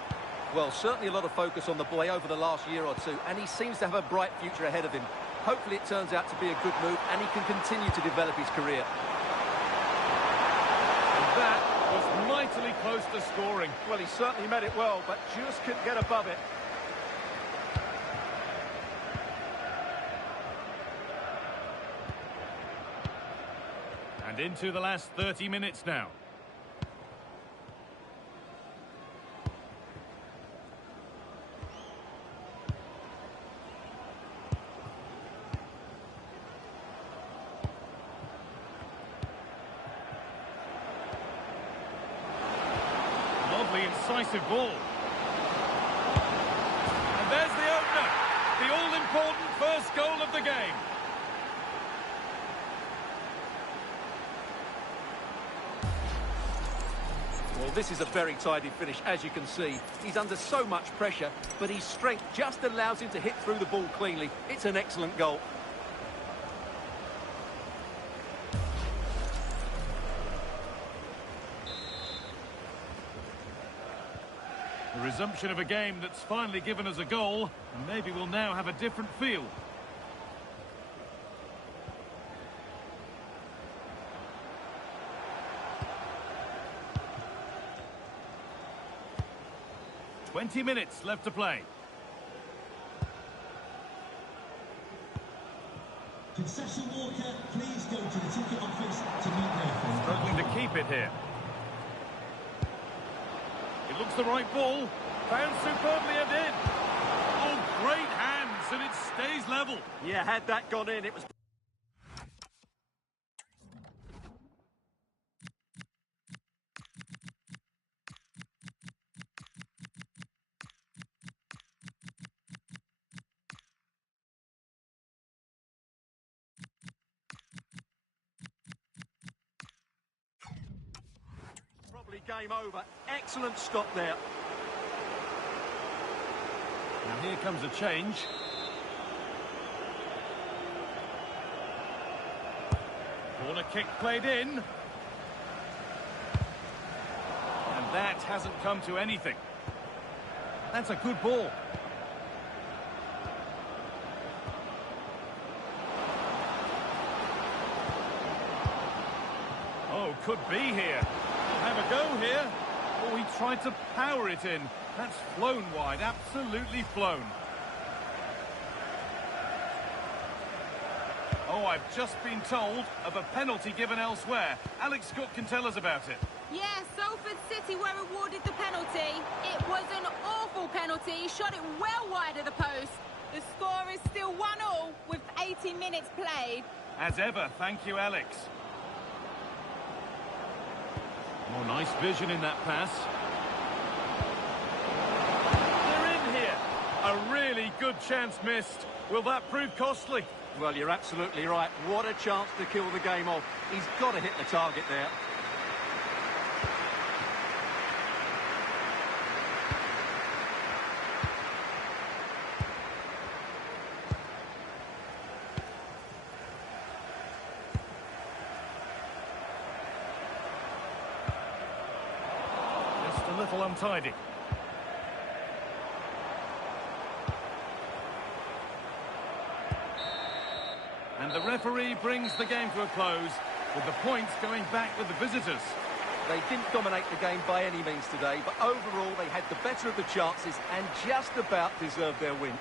Well, certainly a lot of focus on the boy over the last year or two, and he seems to have a bright future ahead of him. Hopefully it turns out to be a good move, and he can continue to develop his career. And that was mightily close to scoring. Well, he certainly met it well, but just couldn't get above it. And into the last 30 minutes now. Lovely, incisive ball. And there's the opener. The all-important first goal of the game. Well, this is a very tidy finish, as you can see. He's under so much pressure, but his strength just allows him to hit through the ball cleanly. It's an excellent goal. The resumption of a game that's finally given us a goal, and maybe we'll now have a different feel. "20 minutes left to play. Could Sasha Walker please go to the ticket office to meet Nathan? Struggling to keep it here. It looks the right ball. Found superbly and in. Oh, great hands, and it stays level. Yeah, had that gone in, it was... Probably game over. Excellent stop there. And here comes a change. Corner kick played in. And that hasn't come to anything. That's a good ball. Oh, could be here. We'll have a go here. Oh, he tried to power it in. That's flown wide, absolutely flown. Oh, I've just been told of a penalty given elsewhere. Alex Scott can tell us about it. Yeah, Salford City were awarded the penalty. It was an awful penalty. He shot it well wide of the post. The score is still 1-1 with 80 minutes played. As ever, thank you, Alex. Oh, nice vision in that pass. They're in here. A really good chance missed. Will that prove costly? Well, you're absolutely right. What a chance to kill the game off. He's got to hit the target there. Just a little untidy. And the referee brings the game to a close, with the points going back with the visitors. They didn't dominate the game by any means today, but overall they had the better of the chances and just about deserved their win.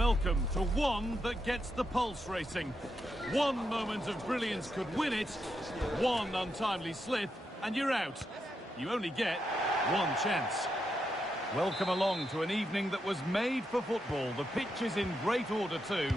Welcome to one that gets the pulse racing. One moment of brilliance could win it, one untimely slip, and you're out. You only get one chance. Welcome along to an evening that was made for football. The pitch is in great order too.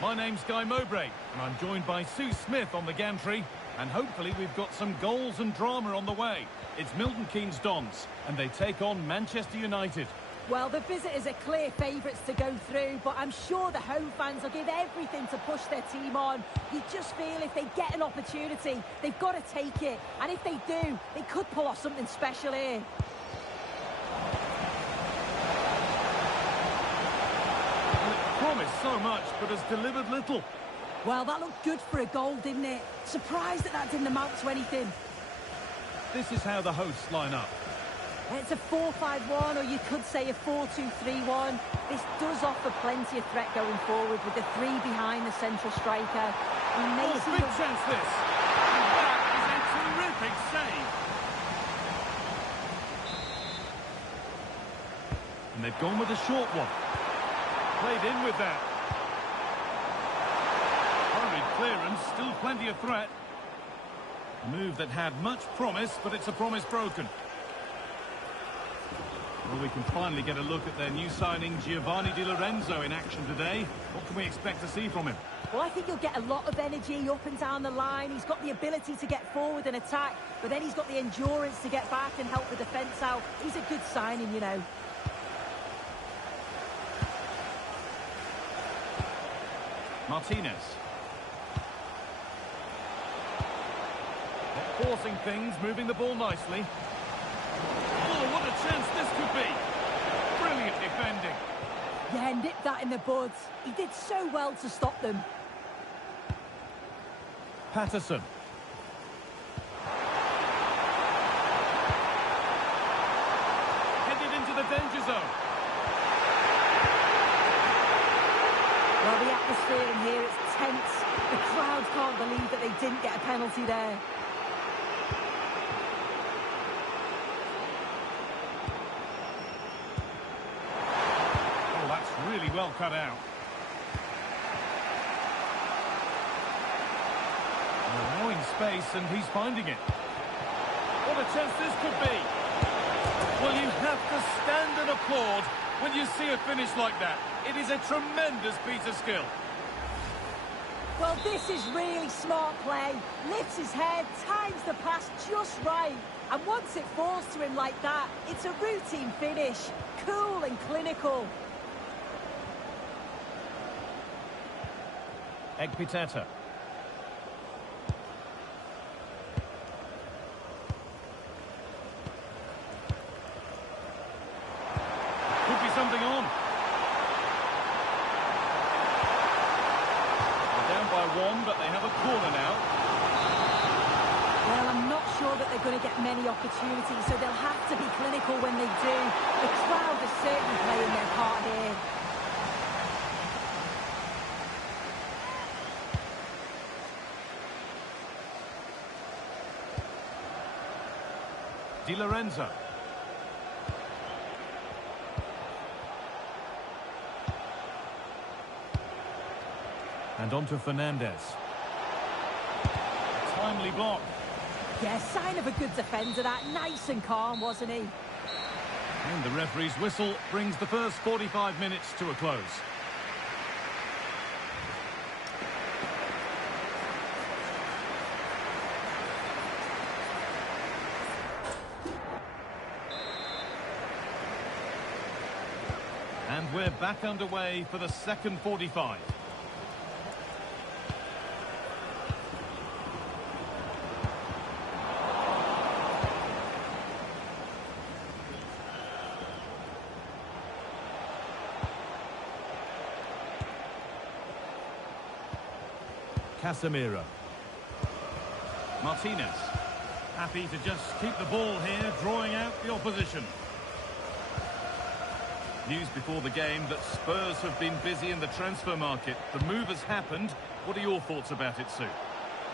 My name's Guy Mowbray, and I'm joined by Sue Smith on the gantry, and hopefully we've got some goals and drama on the way. It's Milton Keynes Dons, and they take on Manchester United. Well, the visitors are clear favourites to go through, but I'm sure the home fans will give everything to push their team on. You just feel if they get an opportunity, they've got to take it. And if they do, they could pull off something special here. Promised so much, but has delivered little. Well, that looked good for a goal, didn't it? Surprised that didn't amount to anything. This is how the hosts line up. It's a 4-5-1, or you could say a 4-2-3-1. This does offer plenty of threat going forward with the three behind the central striker. We may see big chance this. And that is a terrific save. And they've gone with a short one. Played in with that. Hurried clearance, still plenty of threat. A move that had much promise, but it's a promise broken. Well, we can finally get a look at their new signing, Giovanni Di Lorenzo, in action today. What can we expect to see from him? Well, I think you'll get a lot of energy up and down the line. He's got the ability to get forward and attack, but then he's got the endurance to get back and help the defence out. He's a good signing, you know. Martinez. Not forcing things, moving the ball nicely. Oh, what a chance this could be. Brilliant defending. Yeah, nipped that in the bud. He did so well to stop them. Patterson. Headed into the danger zone. Well, the atmosphere in here is tense. The crowd can't believe that they didn't get a penalty there. Oh, that's really well cut out. Allowing space, and he's finding it. What a chance this could be. Well, you have to stand and applaud when you see a finish like that. It is a tremendous piece of skill. Well, this is really smart play. Lifts his head, times the pass just right. And once it falls to him like that, it's a routine finish. Cool and clinical. Ekpiteta. Could be something on. By one, but they have a corner now. Well, I'm not sure that they're going to get many opportunities, so they'll have to be clinical when they do. The crowd is certainly playing their part here. Di Lorenzo. And on to Fernandez. Timely block. Yeah, sign of a good defender, that. Nice and calm, wasn't he? And the referee's whistle brings the first 45 minutes to a close. And we're back underway for the second 45. Casemiro. Martinez. Happy to just keep the ball here, drawing out the opposition. News before the game that Spurs have been busy in the transfer market. The move has happened. What are your thoughts about it, Sue?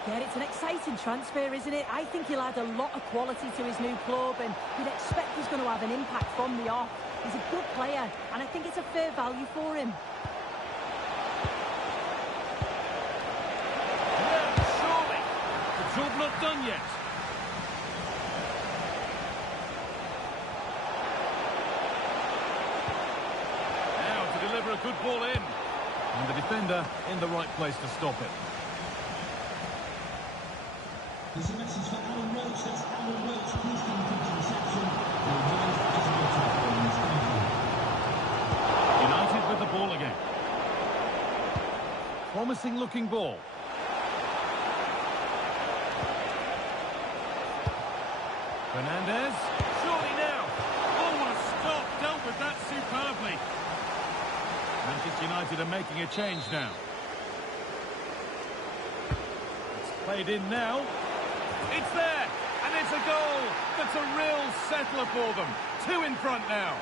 Yeah, it's an exciting transfer, isn't it? I think he'll add a lot of quality to his new club, and you'd expect he's going to have an impact from the off. He's a good player, and I think it's a fair value for him. done yet. Now to deliver a good ball in. And the defender in the right place to stop it. There's a message for Alan Roach. That's Alan Roach. Please come and the reception. United with the ball again. Promising looking ball. Fernandez. Surely now. Oh, what a stop. Dealt with that superbly. Manchester United are making a change now. It's played in now. It's there. And it's a goal. That's a real settler for them. 2 in front now.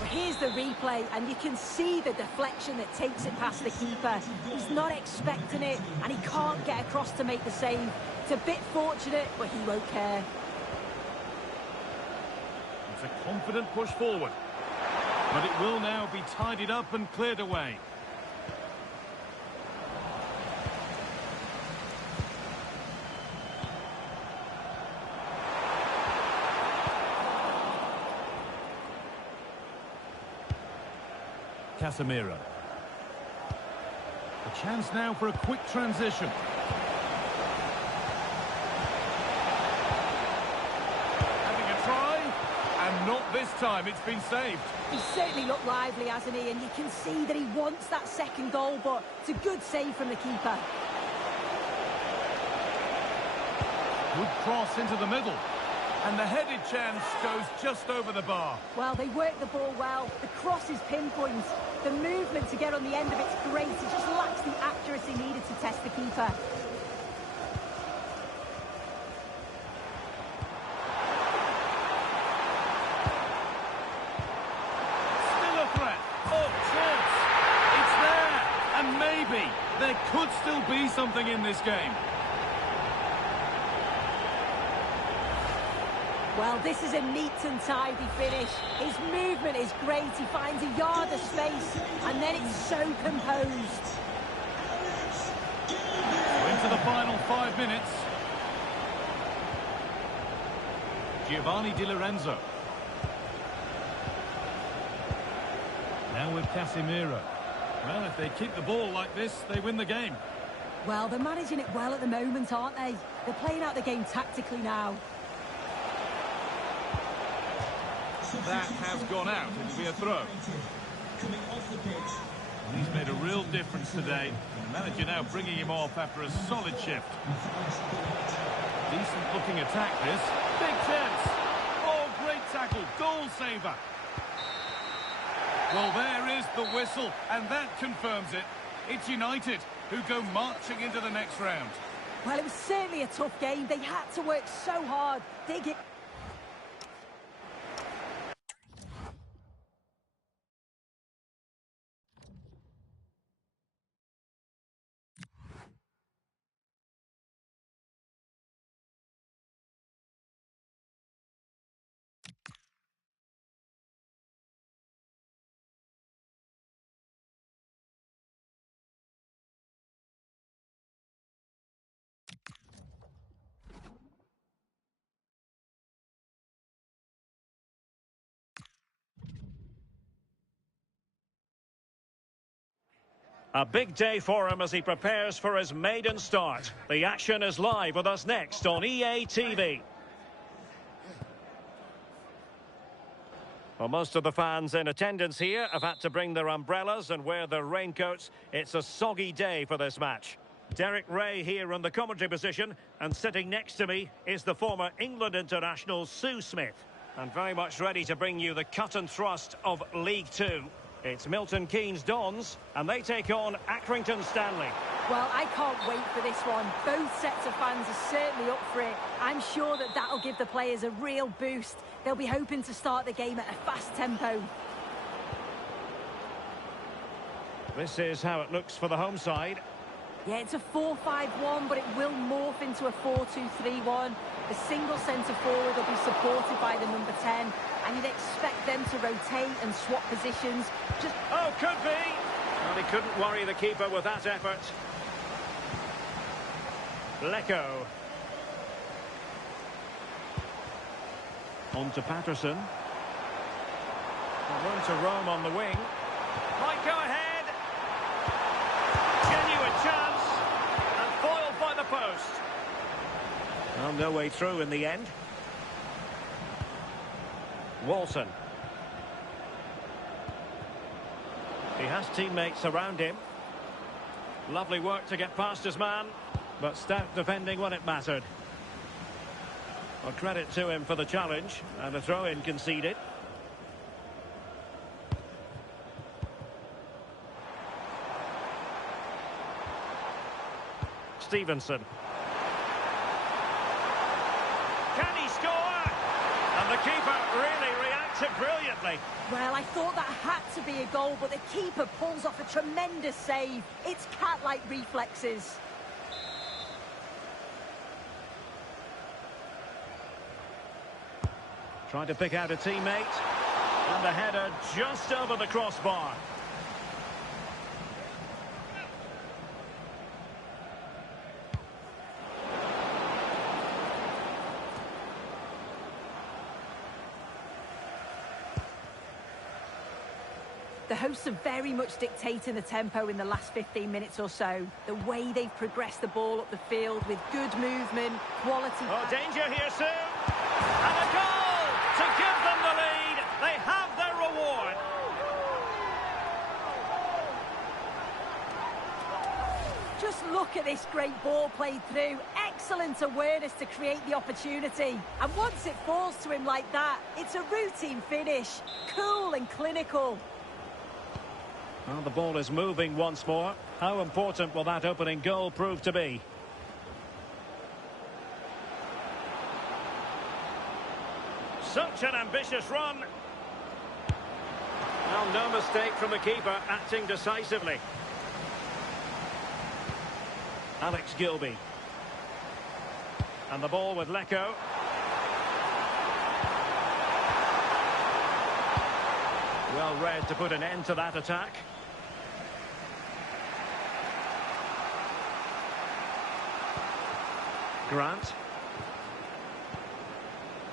Well, here's the replay, and you can see the deflection that takes it past the keeper. He's not expecting it, and he can't get across to make the save. It's a bit fortunate, but he won't care. It's a confident push forward. But it will now be tidied up and cleared away. Casemiro. A chance now for a quick transition. Having a try, and not this time, it's been saved. He's certainly looked lively, hasn't he? And you can see that he wants that second goal, but it's a good save from the keeper. Good cross into the middle. And the headed chance goes just over the bar. Well, they work the ball well. The cross is pinpoint. The movement to get on the end of it's great. It just lacks the accuracy needed to test the keeper. Still a threat. Oh, chance. It's there. And maybe there could still be something in this game. Well, this is a neat and tidy finish. His movement is great. He finds a yard of space, and then it's so composed. We're into the final 5 minutes. Giovanni Di Lorenzo. Now with Casemiro. Well, if they keep the ball like this, they win the game. Well, they're managing it well at the moment, aren't they? They're playing out the game tactically now. That has gone out. It'll be a throw. And he's made a real difference today. The manager now bringing him off after a solid shift. Decent looking attack this. Big chance. Oh, great tackle. Goal saver. Well, there is the whistle, and that confirms it. It's United who go marching into the next round. Well, it was certainly a tough game. They had to work so hard. Dig it. A big day for him as he prepares for his maiden start. The action is live with us next on EA TV. Well, most of the fans in attendance here have had to bring their umbrellas and wear their raincoats. It's a soggy day for this match. Derek Ray here in the commentary position, and sitting next to me is the former England international Sue Smith. And very much ready to bring you the cut and thrust of League Two. It's Milton Keynes Dons, and they take on Accrington Stanley. Well, I can't wait for this one. Both sets of fans are certainly up for it. I'm sure that that'll give the players a real boost. They'll be hoping to start the game at a fast tempo. This is how it looks for the home side. Yeah, it's a 4-5-1, but it will morph into a 4-2-3-1. The single centre forward will be supported by the number 10, and you'd expect them to rotate and swap positions. Oh, could be! Well, he couldn't worry the keeper with that effort. Lecco. On to Patterson. Room to roam on the wing. Might go ahead. Genuine chance. And foiled by the post. Well, no way through in the end. Walton. He has teammates around him. Lovely work to get past his man, but stout defending when it mattered. Well, credit to him for the challenge, and a throw-in conceded. Stevenson. Can he score? And the keeper really reacted brilliantly. Well, I thought that had to be a goal, but the keeper pulls off a tremendous save. It's cat-like reflexes. Trying to pick out a teammate. And the header just over the crossbar. The hosts are very much dictating the tempo in the last 15 minutes or so. The way they've progressed the ball up the field with good movement, quality... Oh, danger here soon. And a goal to give them the lead. They have their reward. Just look at this great ball played through. Excellent awareness to create the opportunity. And once it falls to him like that, it's a routine finish. Cool and clinical. Well, the ball is moving once more. How important will that opening goal prove to be? Such an ambitious run. Well, no mistake from the keeper, acting decisively. Alex Gilby. And the ball with Lecco. Well read to put an end to that attack. Grant.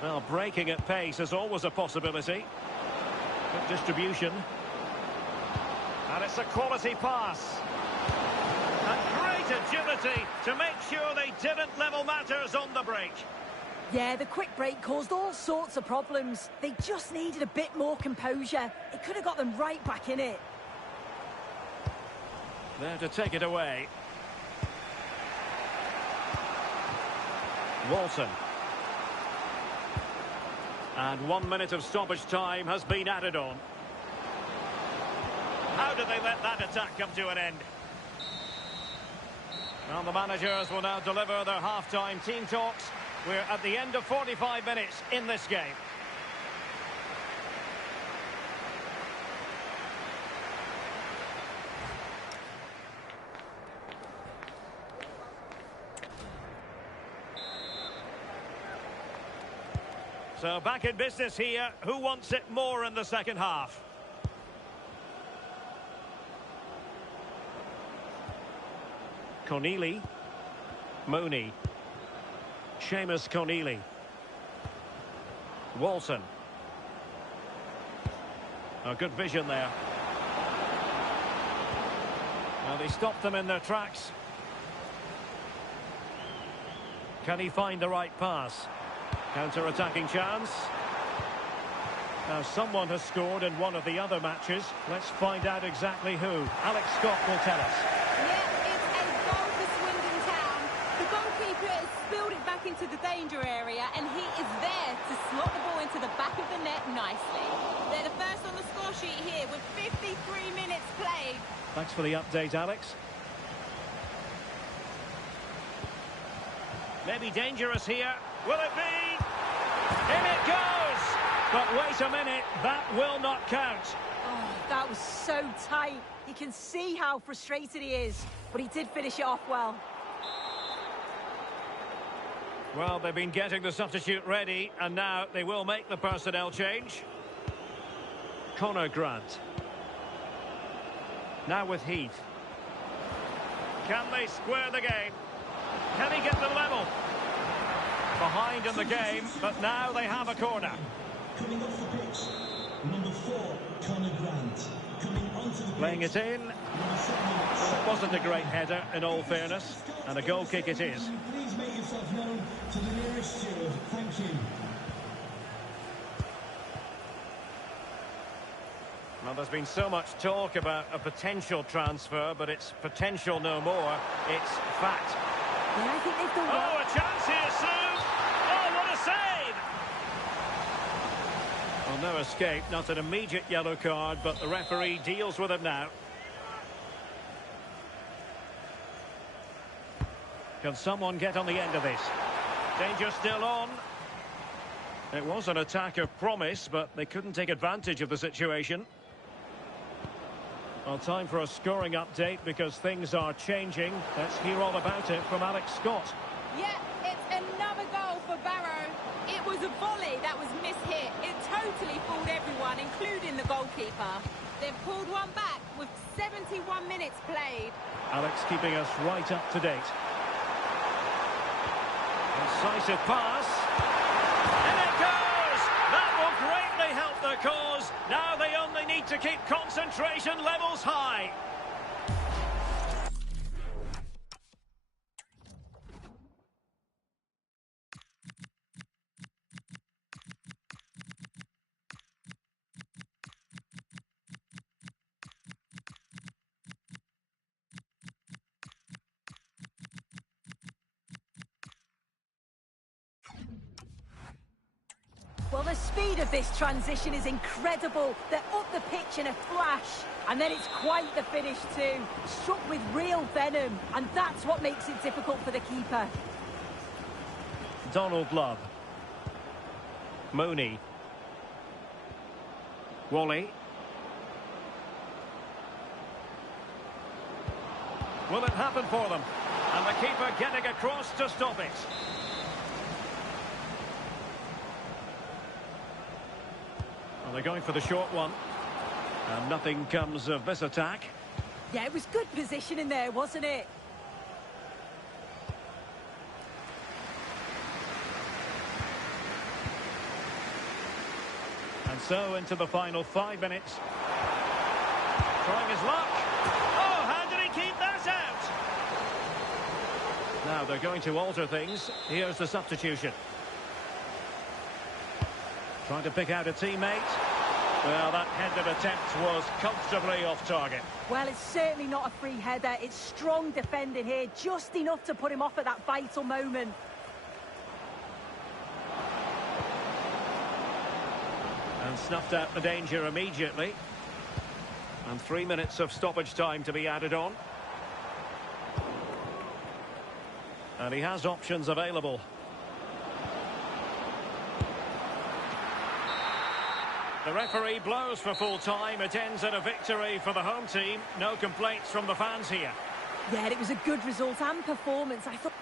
Well, breaking at pace is always a possibility. Good distribution. And it's a quality pass. And great agility to make sure they didn't level matters on the break. Yeah, the quick break caused all sorts of problems. They just needed a bit more composure. It could have got them right back in it. There to take it away. Walton. And 1 minute of stoppage time has been added on. How did they let that attack come to an end? Well, the managers will now deliver their half-time team talks. We're at the end of 45 minutes in this game. So back in business here. Who wants it more in the second half? Corneli. Mooney. Seamus Corneli. Walton. Oh, good vision there. Well, they stopped them in their tracks. Can he find the right pass? Counter-attacking chance. Now, someone has scored in one of the other matches. Let's find out exactly who. Alex Scott will tell us. Yeah, it's a goal for Swindon Town. The goalkeeper has spilled it back into the danger area, and he is there to slot the ball into the back of the net nicely. They're the first on the score sheet here with 53 minutes played. Thanks for the update, Alex. Maybe dangerous here. Will it be? In it goes! But wait a minute, that will not count. Oh, that was so tight. You can see how frustrated he is, but he did finish it off well. Well, they've been getting the substitute ready, and now they will make the personnel change. Conor Grant. Now with Heath. Can they square the game? Can he get the level? Behind in the game, but now they have a corner. Coming off the pitch, number 4, Conor Grant. Coming onto the pitch, Playing it in. number 7. Well, it wasn't a great header, in all fairness, and a goal kick it is. Please make yourself known to the nearest steward. Thank you. Well, there's been so much talk about a potential transfer, but it's potential no more. It's fact. Yeah, I think they've done well. Oh, a chance here, Sue! Oh, what a save! Well, no escape, not an immediate yellow card, but the referee deals with it now. Can someone get on the end of this? Danger still on. It was an attack of promise, but they couldn't take advantage of the situation. Well, time for a scoring update because things are changing. Let's hear all about it from Alex Scott. Yeah, it's another goal for Barrow. It was a volley that was mishit. It totally fooled everyone, including the goalkeeper. They've pulled one back with 71 minutes played. Alex keeping us right up to date. Decisive pass. And it goes! That will greatly help the cause. Now they only need to keep concentration levels high. Well, the speed of this transition is incredible. They're up the pitch in a flash. And then it's quite the finish too. Struck with real venom. And that's what makes it difficult for the keeper. Donald Love. Mooney. Wally. Will it happen for them? And the keeper getting across to stop it. Well, they're going for the short one. And nothing comes of this attack. Yeah, it was good positioning there, wasn't it? And so into the final 5 minutes. Trying his luck. Oh, how did he keep that out? Now they're going to alter things. Here's the substitution. Trying to pick out a teammate. Well, that headed attempt was comfortably off target. Well, it's certainly not a free header. It's strong defending here, just enough to put him off at that vital moment. And snuffed out the danger immediately. And 3 minutes of stoppage time to be added on. And he has options available. The referee blows for full time. It ends in a victory for the home team. No complaints from the fans here. Yeah, it was a good result and performance. I thought...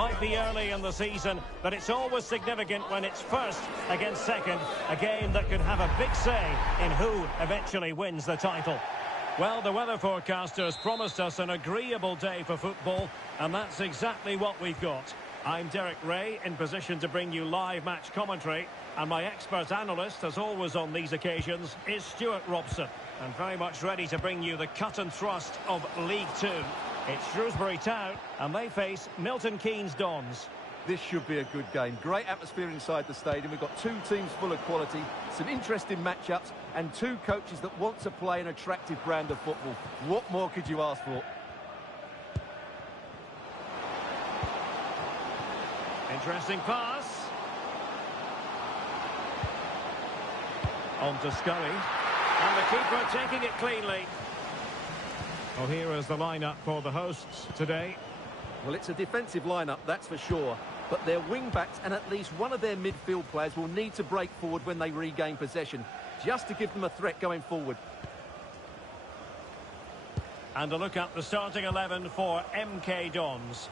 might be early in the season, but it's always significant when it's first against second, a game that could have a big say in who eventually wins the title. Well, the weather forecasters promised us an agreeable day for football, and that's exactly what we've got. I'm Derek Ray, in position to bring you live match commentary, and my expert analyst, as always on these occasions, is Stuart Robson, and very much ready to bring you the cut and thrust of League Two. It's Shrewsbury Town, and they face Milton Keynes Dons. This should be a good game. Great atmosphere inside the stadium. We've got two teams full of quality, some interesting matchups, and two coaches that want to play an attractive brand of football. What more could you ask for? Interesting pass. On to Scully. And the keeper taking it cleanly. Well, here is the lineup for the hosts today. Well, it's a defensive lineup, that's for sure. But their wing-backs and at least one of their midfield players will need to break forward when they regain possession, just to give them a threat going forward. And a look at the starting 11 for MK Dons.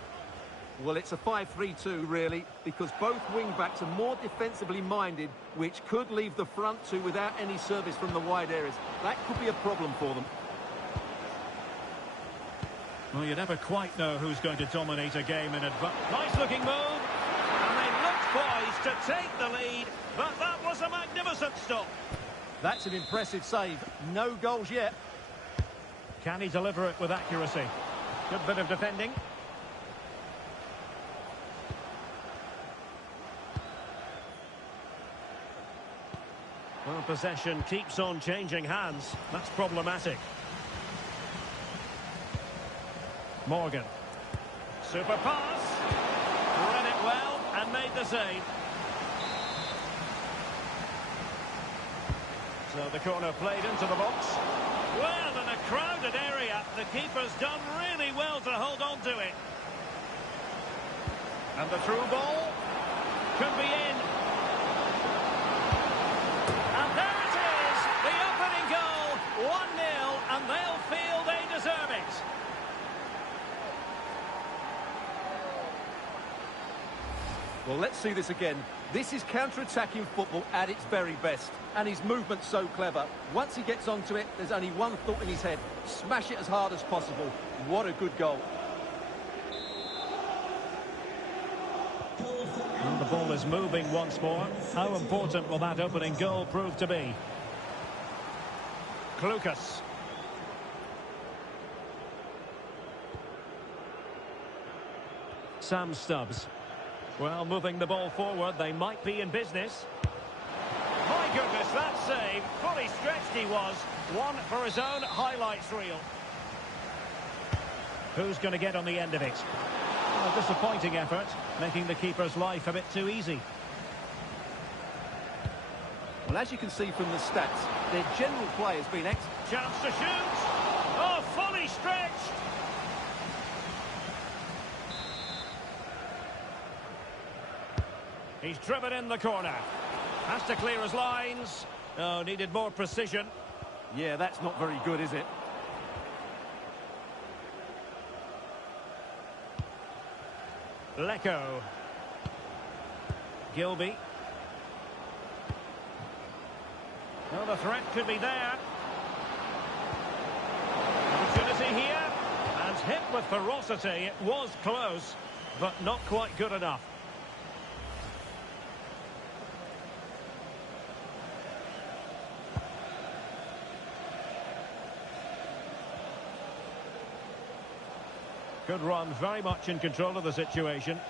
Well, it's a 5-3-2, really, because both wing-backs are more defensively minded, which could leave the front two without any service from the wide areas. That could be a problem for them. Well, you never quite know who's going to dominate a game in advance. Nice-looking move. And they looked poised to take the lead, but that was a magnificent stop. That's an impressive save. No goals yet. Can he deliver it with accuracy? Good bit of defending. Well, possession keeps on changing hands. That's problematic. Morgan. Super pass. Read it well and made the save. So the corner played into the box. Well, in a crowded area, the keeper's done really well to hold on to it. And the through ball could be in. And there it is, the opening goal, 1-0, and they'll feel they deserve it. Well, let's see this again. This is counter-attacking football at its very best. And his movement's so clever. Once he gets onto it, there's only one thought in his head. Smash it as hard as possible. What a good goal. And the ball is moving once more. How important will that opening goal prove to be? Klukas. Sam Stubbs. Well, moving the ball forward, they might be in business. My goodness, that save. Fully stretched he was. One for his own highlights reel. Who's going to get on the end of it? A disappointing effort, making the keeper's life a bit too easy. Well, as you can see from the stats, their general play has been excellent. Chance to shoot. Oh, fully stretched. He's driven in the corner. Has to clear his lines. Oh, needed more precision. Yeah, that's not very good, is it? Lecco. Gilby. Well, the threat could be there. Opportunity here. And hit with ferocity. It was close, but not quite good enough. Good run, very much in control of the situation.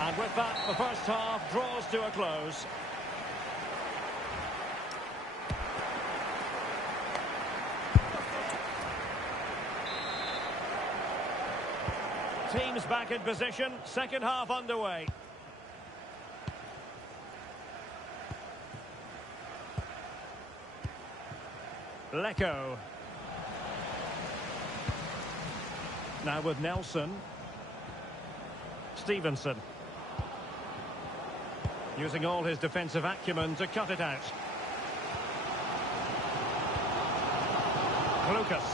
And with that, the first half draws to a close. Teams back in position, second half underway. Lecco. Now with Nelson. Stevenson. Using all his defensive acumen to cut it out. Lucas.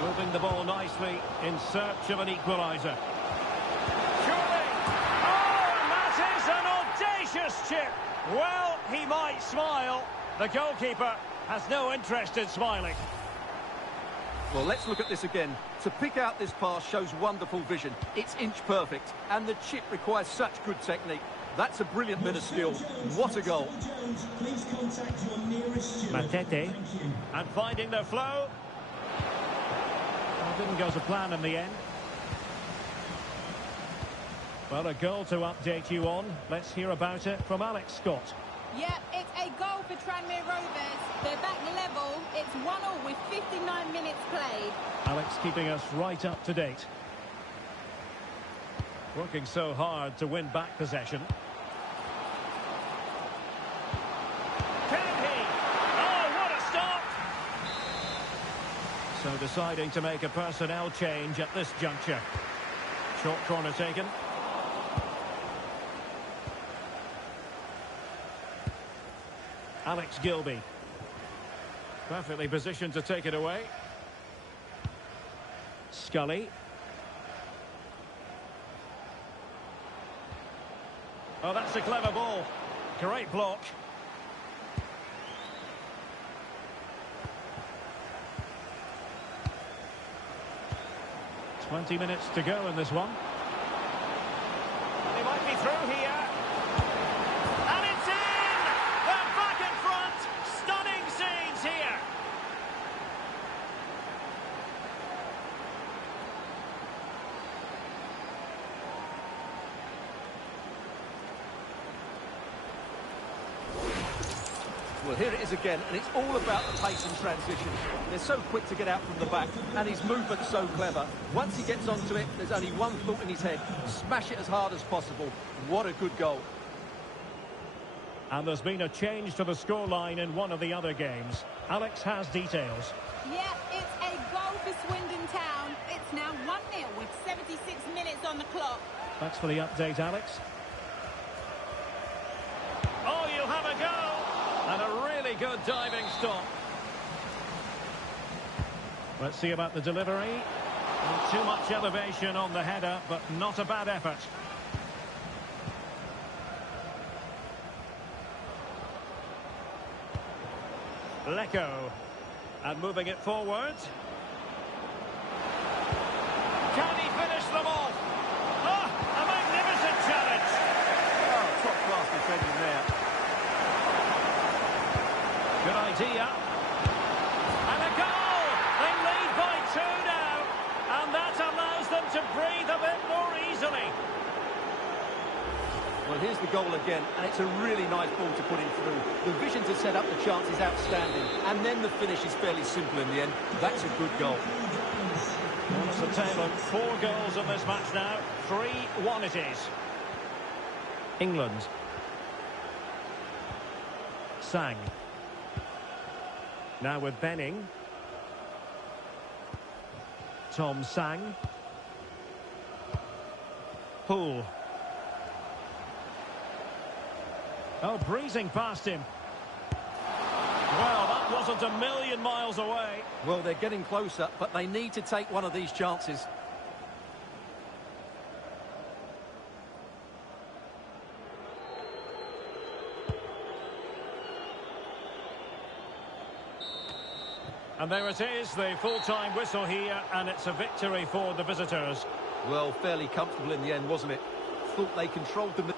Moving the ball nicely in search of an equaliser. Surely! Oh, and that is an audacious chip! Well, he might smile. The goalkeeper has no interest in smiling. Well, let's look at this again. To pick out this pass shows wonderful vision. It's inch perfect, and the chip requires such good technique. That's a brilliant bit of skill. What a goal. Matete. And finding the flow. Well, didn't go to plan in the end. Well, a goal to update you on. Let's hear about it from Alex Scott. Yep, it's a goal for Tranmere Rovers. They're back level. It's 1-1 with 59 minutes played. Alex keeping us right up to date. Working so hard to win back possession. Can he? Oh, what a stop! So deciding to make a personnel change at this juncture. Short corner taken. Alex Gilby. Perfectly positioned to take it away. Scully. Oh, that's a clever ball. Great block. "20 minutes to go in this one. They might be through here. And it's in! They're back in front! Stunning scenes here! Well, here it is again, and it's all about the pace and transition. They're so quick to get out from the back, and his movement's so clever. Once he gets onto it, there's only one thought in his head: smash it as hard as possible. What a good goal. And there's been a change to the scoreline in one of the other games. Alex has details. Yeah, it's a goal for Swindon Town. It's now 1-0 with 76 minutes on the clock. Thanks for the update, Alex. Oh, you'll have a go! And a really good diving stop. Let's see about the delivery. Not too much elevation on the header, but not a bad effort. Lecco. And moving it forward. Can he finish them off? Ah, a magnificent challenge. Oh, top-class defending there. Good idea. And a goal! They lead by 2 now. And that allows them to breathe a bit more easily. Well, here's the goal again, and it's a really nice ball to put him through. The vision to set up the chance is outstanding, and then the finish is fairly simple in the end. That's a good goal. Well, it's a tale of 4 goals in this match now. 3-1 it is. England. Sang. Now with Benning. Tom Sang. Poole. Oh, breezing past him. Well, that wasn't a million miles away. Well, they're getting closer, but they need to take one of these chances. And there it is, the full-time whistle here, and it's a victory for the visitors. Well, fairly comfortable in the end, wasn't it? Thought they controlled them.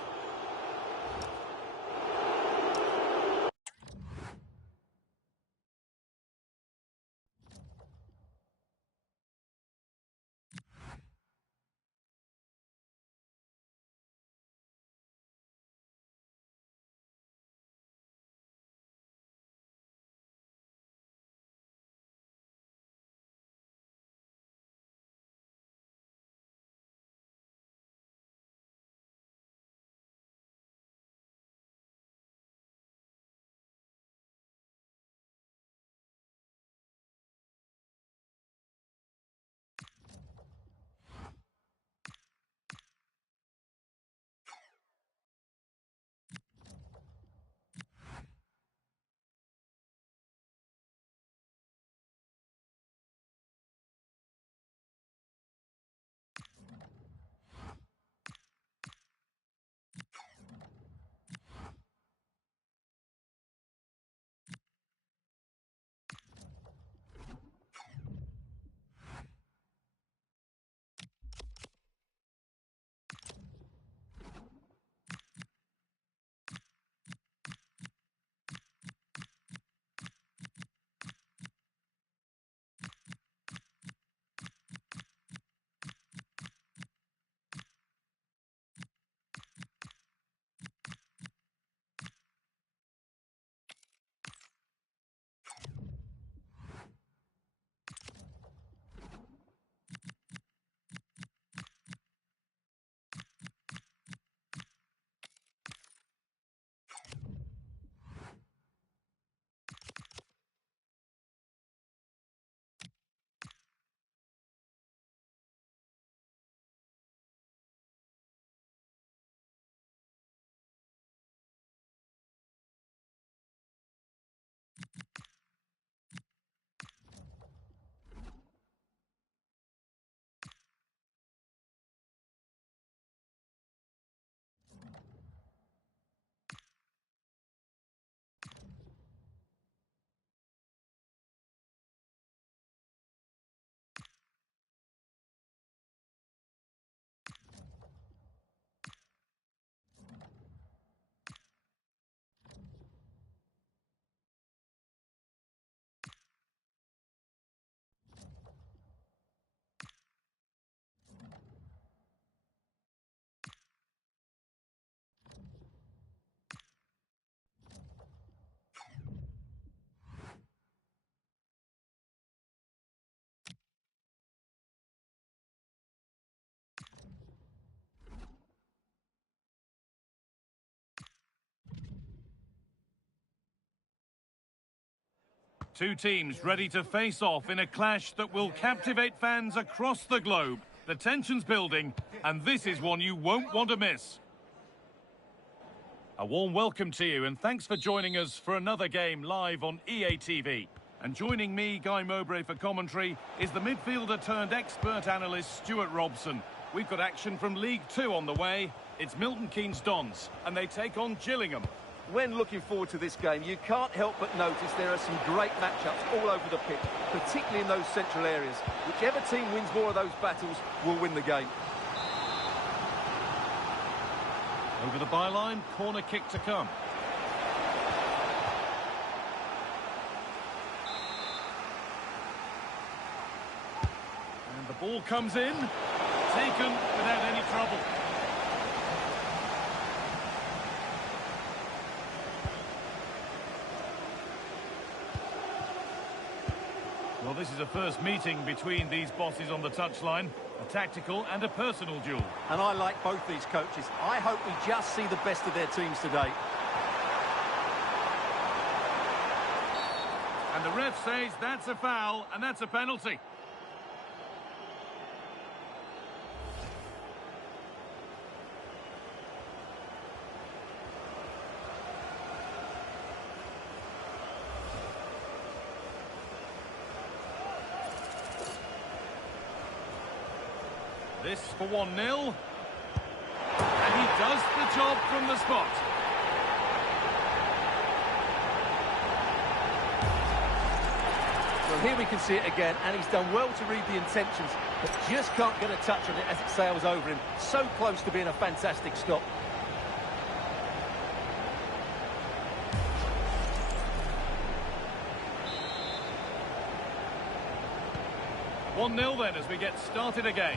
Two teams ready to face off in a clash that will captivate fans across the globe. The tension's building, and this is one you won't want to miss. A warm welcome to you, and thanks for joining us for another game live on EA TV. And joining me, Guy Mowbray, for commentary is the midfielder turned expert analyst Stuart Robson. We've got action from League Two on the way. It's Milton Keynes Dons, and they take on Gillingham. When looking forward to this game, you can't help but notice there are some great matchups all over the pitch, particularly in those central areas. Whichever team wins more of those battles will win the game. Over the byline, corner kick to come. And the ball comes in, taken without any trouble. Well, this is a first meeting between these bosses on the touchline, a tactical and a personal duel. And I like both these coaches. I hope we just see the best of their teams today. And the ref says that's a foul, and that's a penalty. This for 1-0. And he does the job from the spot. Well, here we can see it again, and he's done well to read the intentions, but just can't get a touch on it as it sails over him. So close to being a fantastic stop. One 0 then as we get started again.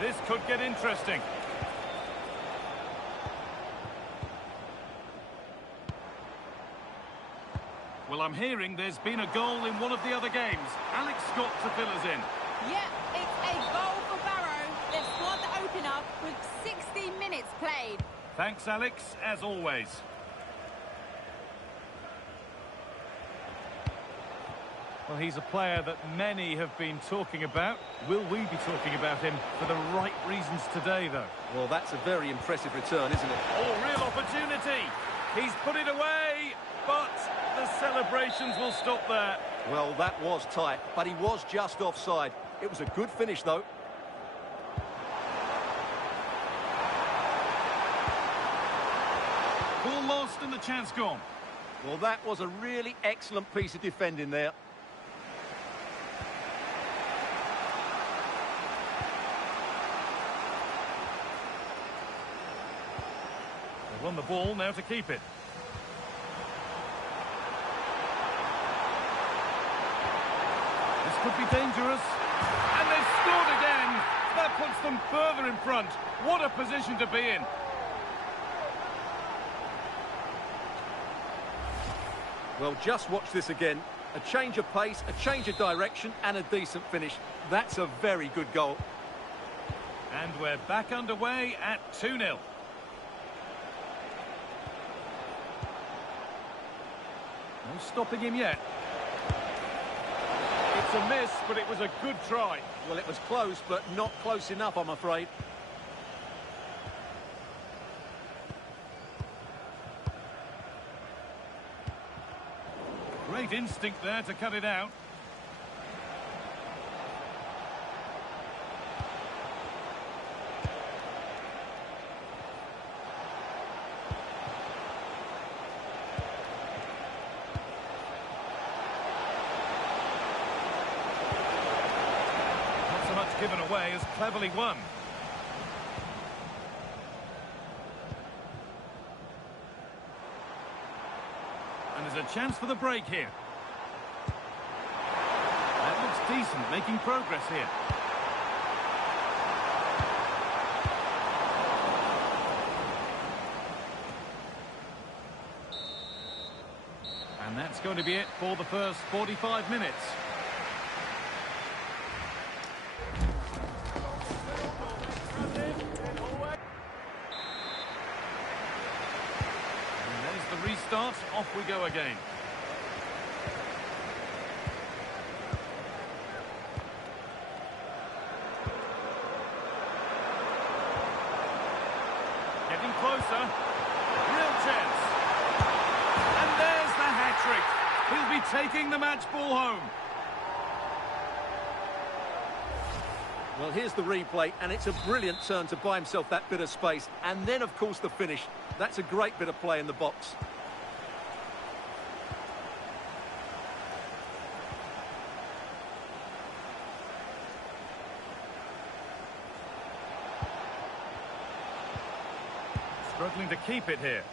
This could get interesting. Well, I'm hearing there's been a goal in one of the other games. Alex Scott to fill us in. Yeah, it's a goal for Barrow. They've scored the opener with 60 minutes played. Thanks, Alex, as always. Well, he's a player that many have been talking about. Will we be talking about him for the right reasons today, though? Well, that's a very impressive return, isn't it? Oh, real opportunity. He's put it away, but the celebrations will stop there. Well, that was tight, but he was just offside. It was a good finish, though. Ball lost and the chance gone. Well, that was a really excellent piece of defending there. They've won the ball, now to keep it. This could be dangerous. And they've scored again. That puts them further in front. What a position to be in. Well, just watch this again. A change of pace, a change of direction, and a decent finish. That's a very good goal. And we're back underway at 2-0. No stopping him yet. It's a miss, but it was a good try. Well, it was close, but not close enough, I'm afraid. Great instinct there to cut it out. Not so much given away as cleverly won. And there's a chance for the break here. That looks decent, making progress here. And that's going to be it for the first 45 minutes. off we go again. Getting closer. Real chance. And there's the hat-trick. He'll be taking the match ball home. Well, here's the replay, and it's a brilliant turn to buy himself that bit of space. And then, of course, the finish. That's a great bit of play in the box. Struggling to keep it here.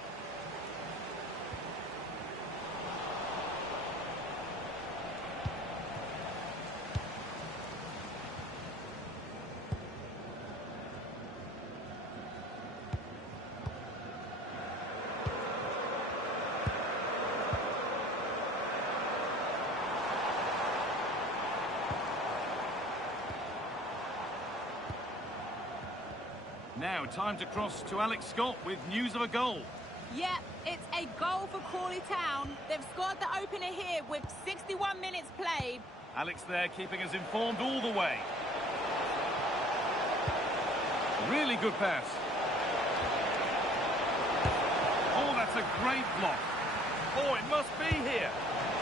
Now, time to cross to Alex Scott with news of a goal. Yep, it's a goal for Crawley Town. They've scored the opener here with 61 minutes played. Alex there keeping us informed all the way. Really good pass. Oh, that's a great block. Oh, it must be here.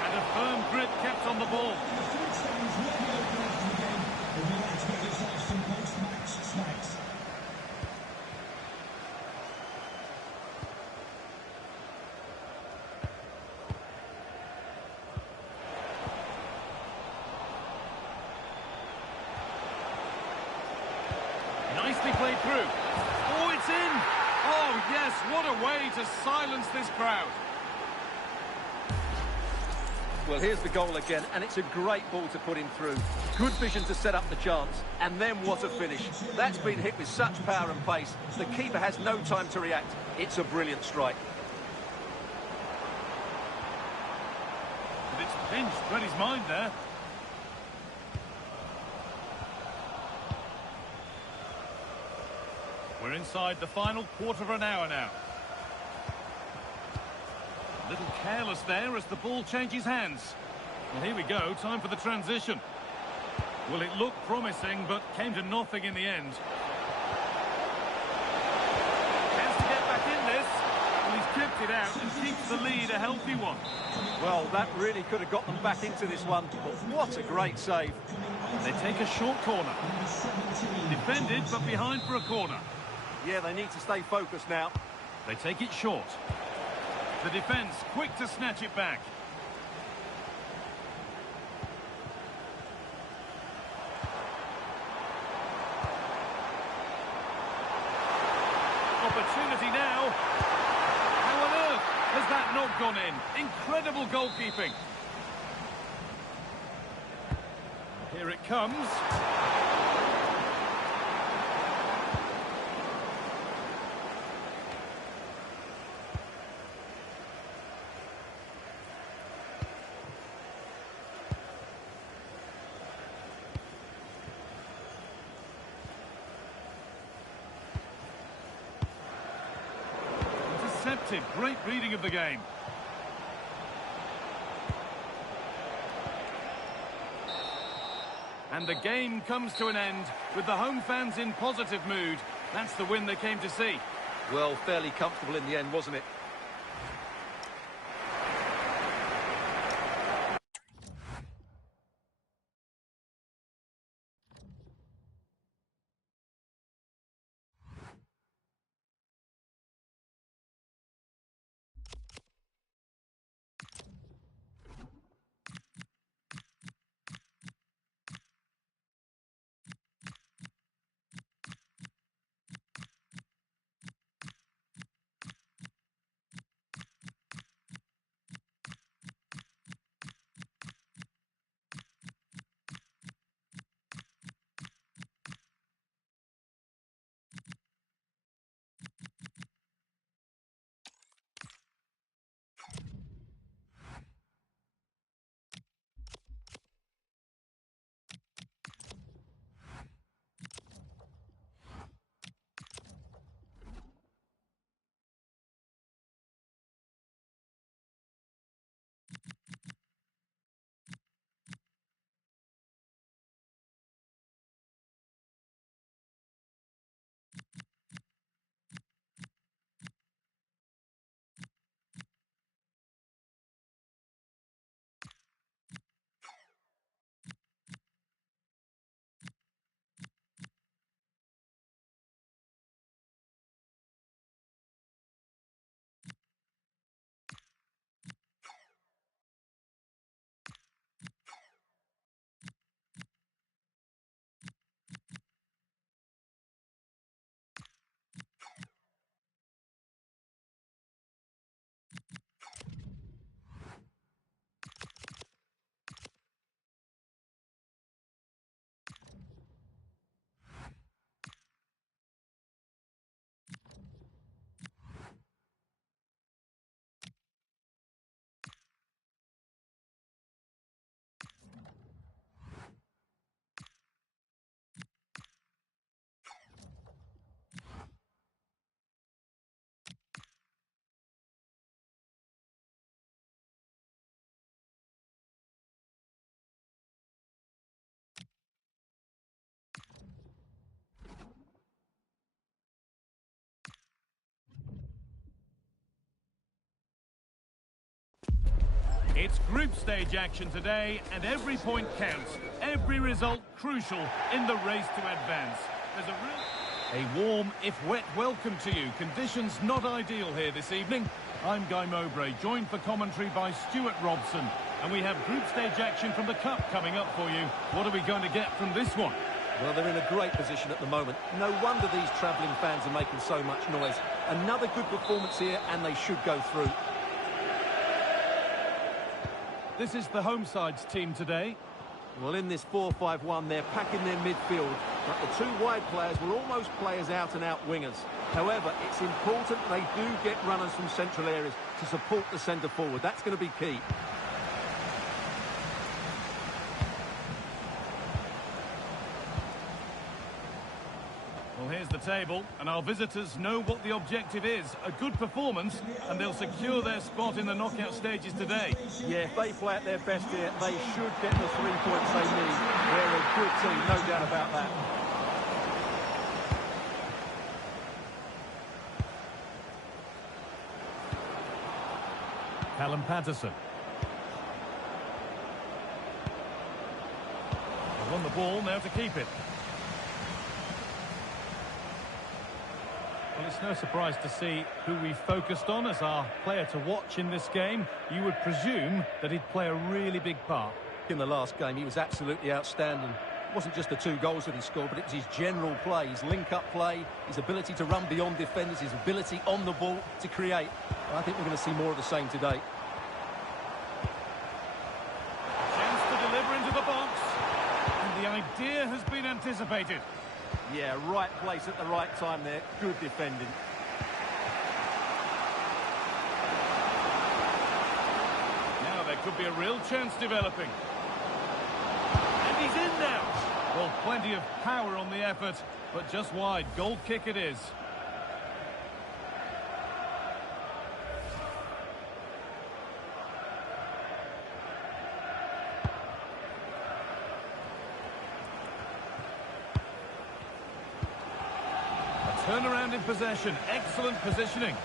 And a firm grip kept on the ball. The food stands really open after the game. If you'd like to get yourself some post-match snacks. Nicely played through. Oh, it's in. Oh, yes, what a way to silence this crowd. Well, here's the goal again, and it's a great ball to put him through. Good vision to set up the chance, and then what a finish. That's been hit with such power and pace. The keeper has no time to react. It's a brilliant strike. And it's pinched, read his mind there. We're inside the final quarter of an hour now. A little careless there as the ball changes hands. Well, here we go, time for the transition. Well, it looked promising, but came to nothing in the end. Chance to get back in this. Well, he's kept it out and keeps the lead a healthy one. Well, that really could have got them back into this one, but what a great save. They take a short corner. Defended, but behind for a corner. Yeah, they need to stay focused now. They take it short. The defence quick to snatch it back. Opportunity now. How on earth has that not gone in? Incredible goalkeeping. Here it comes. Intercepted. Great reading of the game. And the game comes to an end with the home fans in positive mood. That's the win they came to see. Well, fairly comfortable in the end, wasn't it? It's group stage action today, and every point counts. Every result crucial in the race to advance. There's a warm, if wet, welcome to you. Conditions not ideal here this evening. I'm Guy Mowbray, joined for commentary by Stuart Robson. And we have group stage action from the Cup coming up for you. What are we going to get from this one? Well, they're in a great position at the moment. No wonder these travelling fans are making so much noise. Another good performance here, and they should go through. This is the home side's team today. Well, in this 4-5-1, they're packing their midfield, but the two wide players will almost play as out-and-out wingers. However, it's important they do get runners from central areas to support the centre-forward. That's going to be key. Well, here's the table, and our visitors know what the objective is. A good performance, and they'll secure their spot in the knockout stages today. Yeah, if they play at their best here, they should get the 3 points they need. They're a good team, no doubt about that. Callum Patterson. They've won the ball, now to keep it. Well, it's no surprise to see who we focused on as our player to watch in this game. You would presume that he'd play a really big part. In the last game, he was absolutely outstanding. It wasn't just the 2 goals that he scored, but it was his general play, his link-up play, his ability to run beyond defenders, his ability on the ball to create. I think we're going to see more of the same today. Chance to deliver into the box. And the idea has been anticipated. Yeah, right place at the right time there. Good defending. Now there could be a real chance developing. And he's in now. Well, plenty of power on the effort, but just wide. Goal kick it is. Turnaround in possession. Excellent positioning.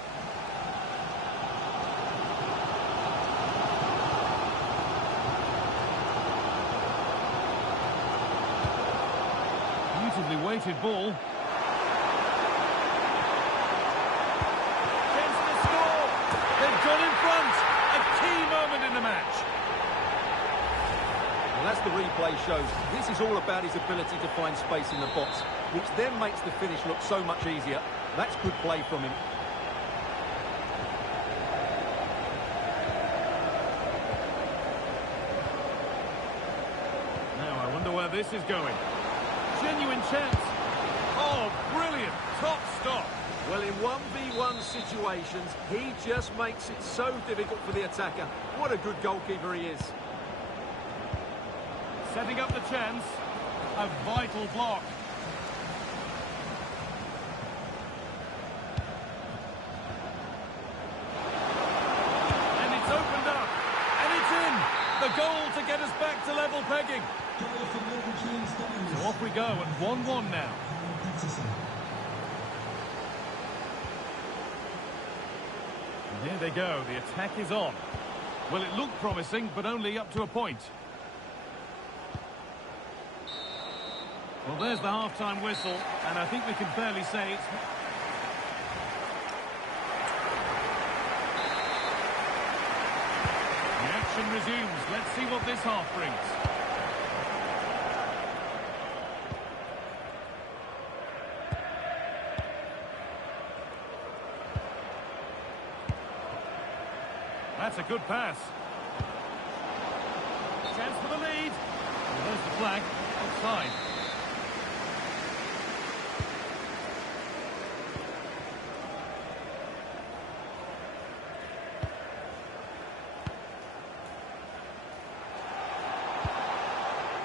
Beautifully weighted ball. Chance to score. They've got in front. A key moment in the match. Well, as the replay shows, this is all about his ability to find space in the box, which then makes the finish look so much easier. That's good play from him. Now, I wonder where this is going. Genuine chance. Oh, brilliant. Top stop. Well, in 1v1 situations, he just makes it so difficult for the attacker. What a good goalkeeper he is. Setting up the chance. A vital block. And it's opened up. And it's in. The goal to get us back to level pegging. So off we go at 1-1 now. And here they go. The attack is on. Well, it looked promising, but only up to a point. Well, there's the half-time whistle, and I think we can fairly say it's... The action resumes. Let's see what this half brings. That's a good pass. Chance for the lead. Well, there's the flag. Offside.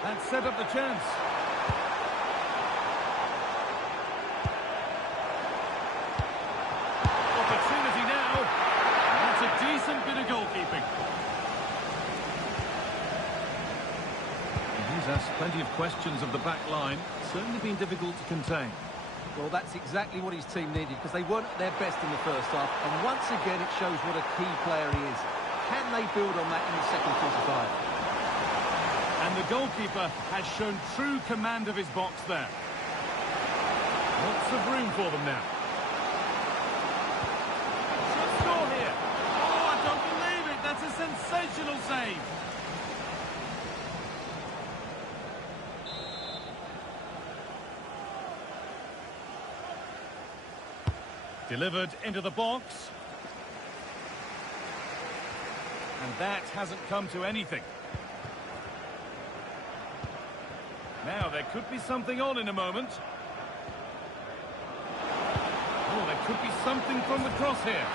That set up the chance. Opportunity now. That's a decent bit of goalkeeping. He's asked plenty of questions of the back line. Certainly been difficult to contain. Well, that's exactly what his team needed, because they weren't at their best in the first half. And once again, it shows what a key player he is. Can they build on that in the second 45? And the goalkeeper has shown true command of his box there. Lots of room for them now. Should score here. Oh, I don't believe it. That's a sensational save. Delivered into the box. And that hasn't come to anything. Now, there could be something on in a moment. Oh, there could be something from the cross here.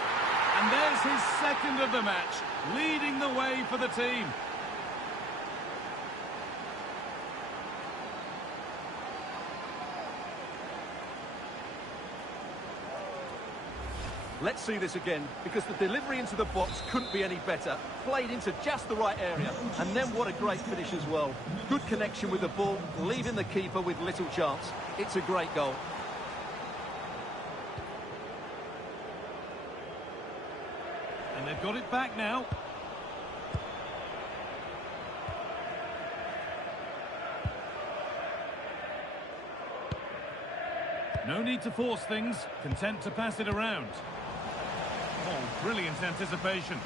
And there's his second of the match, leading the way for the team. Let's see this again, because the delivery into the box couldn't be any better. Played into just the right area, and then what a great finish as well. Good connection with the ball, leaving the keeper with little chance. It's a great goal. And they've got it back now. No need to force things, content to pass it around. Oh, brilliant anticipation.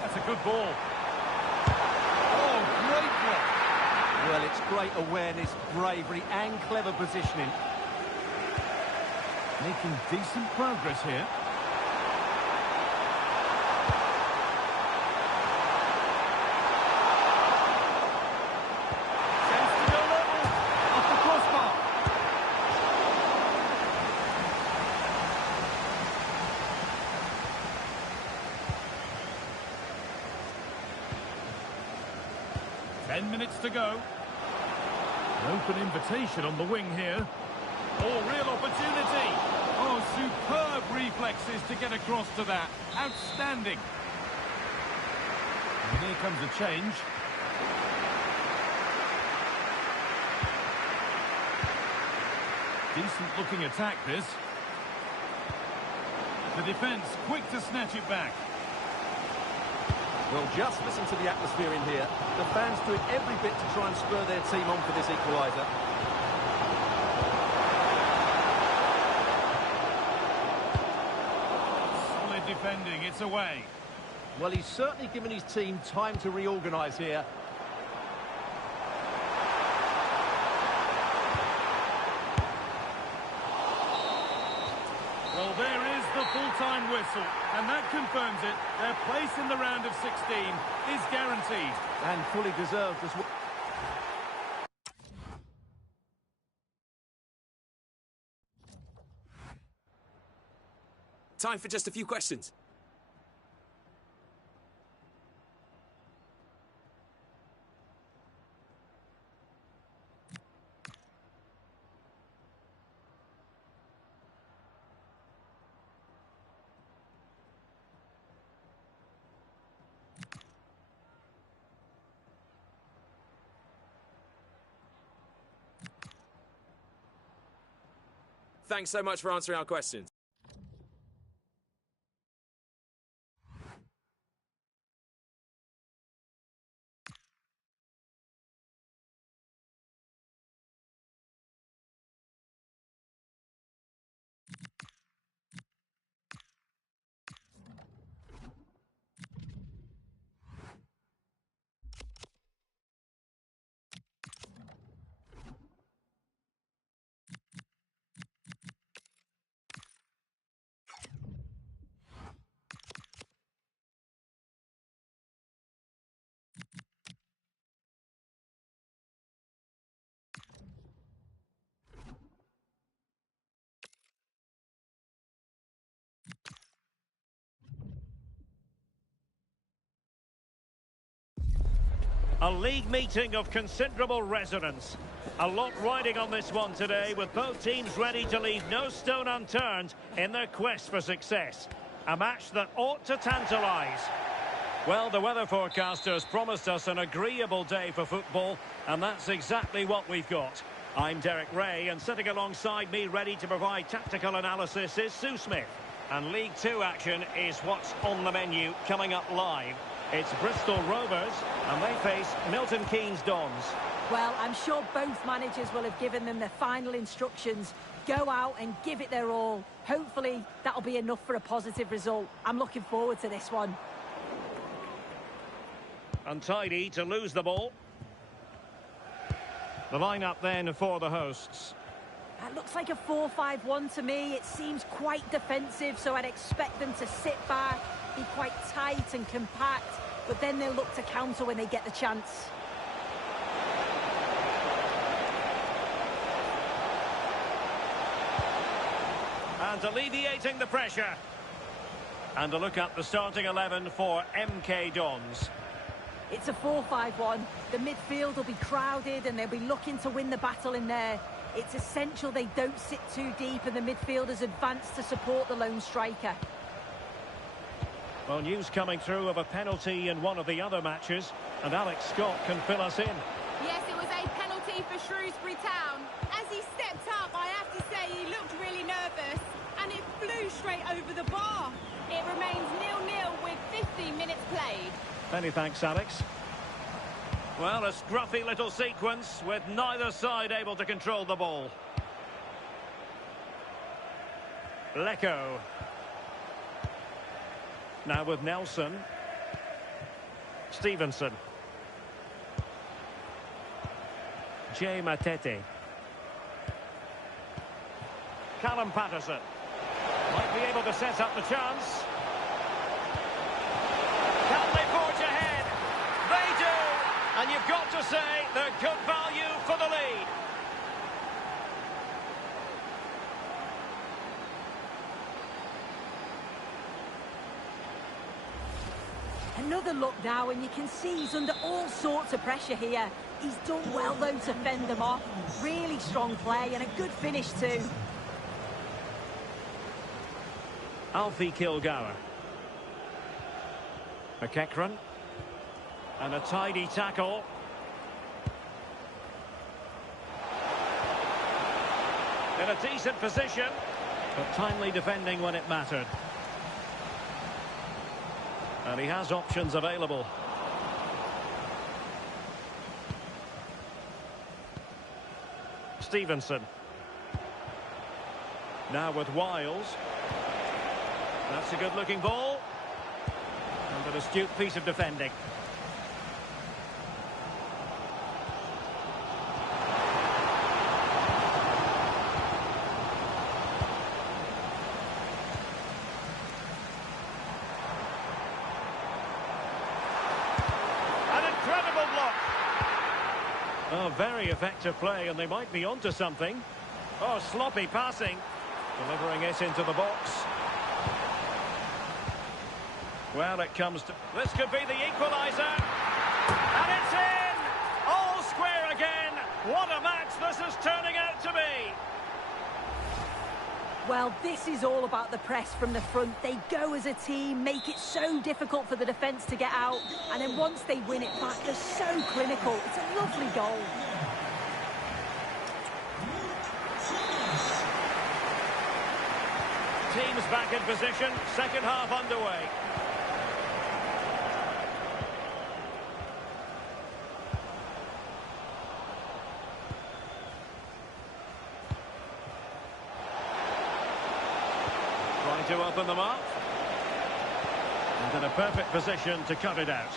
That's a good ball. Oh, great block. Well, it's great awareness, bravery and clever positioning. Making decent progress here. Chance to go level. Off the crossbar. Ten minutes to go. An open invitation on the wing here. Oh, real opportunity. Oh, superb reflexes to get across to that. Outstanding. And here comes a change. Decent looking attack, this. The defence quick to snatch it back. Well, just listen to the atmosphere in here. The fans doing every bit to try and spur their team on for this equaliser. Solid defending, it's away. Well, he's certainly given his team time to reorganise here. Well, there is the full-time whistle, and that confirms it. Their place in the round of 16 is guaranteed. And fully deserved as well. Time for just a few questions. Thanks so much for answering our questions. A league meeting of considerable resonance. A lot riding on this one today, with both teams ready to leave no stone unturned in their quest for success. A match that ought to tantalise. Well, the weather forecasters promised us an agreeable day for football, and that's exactly what we've got. I'm Derek Ray, and sitting alongside me ready to provide tactical analysis is Sue Smith. And League Two action is what's on the menu coming up live. It's Bristol Rovers, and they face Milton Keynes Dons. Well, I'm sure both managers will have given them their final instructions. Go out and give it their all. Hopefully, that'll be enough for a positive result. I'm looking forward to this one. Untidy to lose the ball. The lineup then for the hosts. It looks like a 4-5-1 to me. It seems quite defensive, so I'd expect them to sit back, be quite tight and compact, but then they'll look to counter when they get the chance. And alleviating the pressure. And a look at the starting 11 for MK Dons. It's a 4-5-1. The midfield will be crowded and they'll be looking to win the battle in there. It's essential they don't sit too deep and the midfielders advance to support the lone striker. Well, news coming through of a penalty in one of the other matches, and Alex Scott can fill us in. Yes, it was a penalty for Shrewsbury Town. As he stepped up, I have to say he looked really nervous, and it flew straight over the bar. It remains 0-0 with 15 minutes played. Many thanks, Alex. Well, a scruffy little sequence with neither side able to control the ball. Lecco. Now with Nelson. Stevenson. Jay Matete. Callum Patterson. Might be able to set up the chance. Can they forge ahead? They do! And you've got to say they're good value for the lead. Another look now, and you can see he's under all sorts of pressure here. He's done well, though, to fend them off. Really strong play and a good finish, too. Alfie Kilgour. McEachran. And a tidy tackle. In a decent position, but timely defending when it mattered. And he has options available. Stevenson. Now with Wiles. That's a good-looking ball. And an astute piece of defending. Oh, very effective play, and they might be onto something. Oh, sloppy passing. Delivering it into the box. Well, it comes to... This could be the equaliser. And it's in! All square again. What a match this is turning out to be. Well, this is all about the press from the front. They go as a team, make it so difficult for the defence to get out, and then once they win it back, they're so clinical. It's a lovely goal. Teams back in position, second half underway. To open them up. And in a perfect position to cut it out.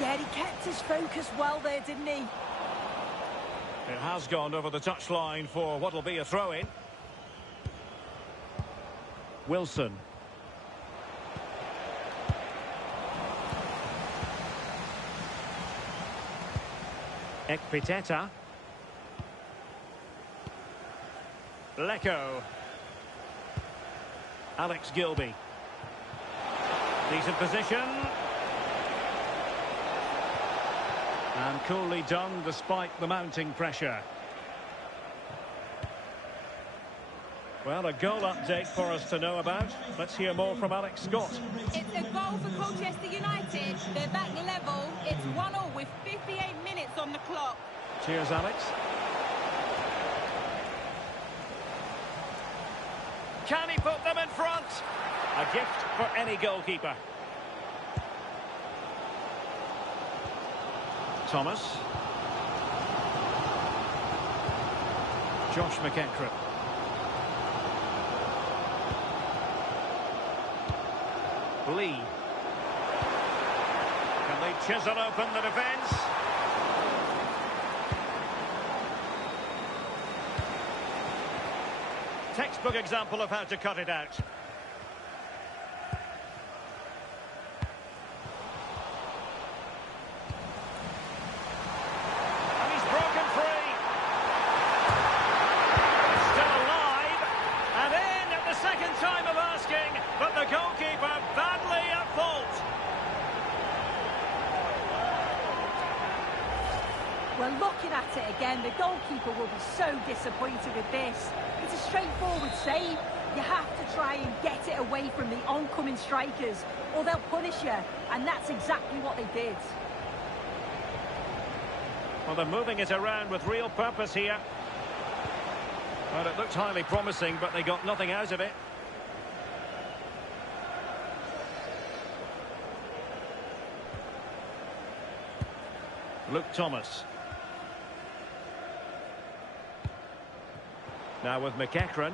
Yeah, he kept his focus well there, didn't he? It has gone over the touchline for what will be a throw-in. Wilson. Ekpiteta. Lecco. Alex Gilby. Decent position. And coolly done despite the mounting pressure. Well, a goal update for us to know about. Let's hear more from Alex Scott. It's a goal for Colchester United. They're back level. It's 1-1 with 58 minutes on the clock. Cheers, Alex. Can he put them in front? A gift for any goalkeeper. Thomas. Josh McEachran. Lee. Can they chisel open the defence? Textbook example of how to cut it out. And he's broken free. Still alive. And in at the second time of asking, but the goalkeeper badly at fault. Well, looking at it again, the goalkeeper will be so disappointed with this. It's a straightforward save. You have to try and get it away from the oncoming strikers, or they'll punish you, and that's exactly what they did. Well, they're moving it around with real purpose here. Well, it looked highly promising, but they got nothing out of it. Luke Thomas. Now with McEachran.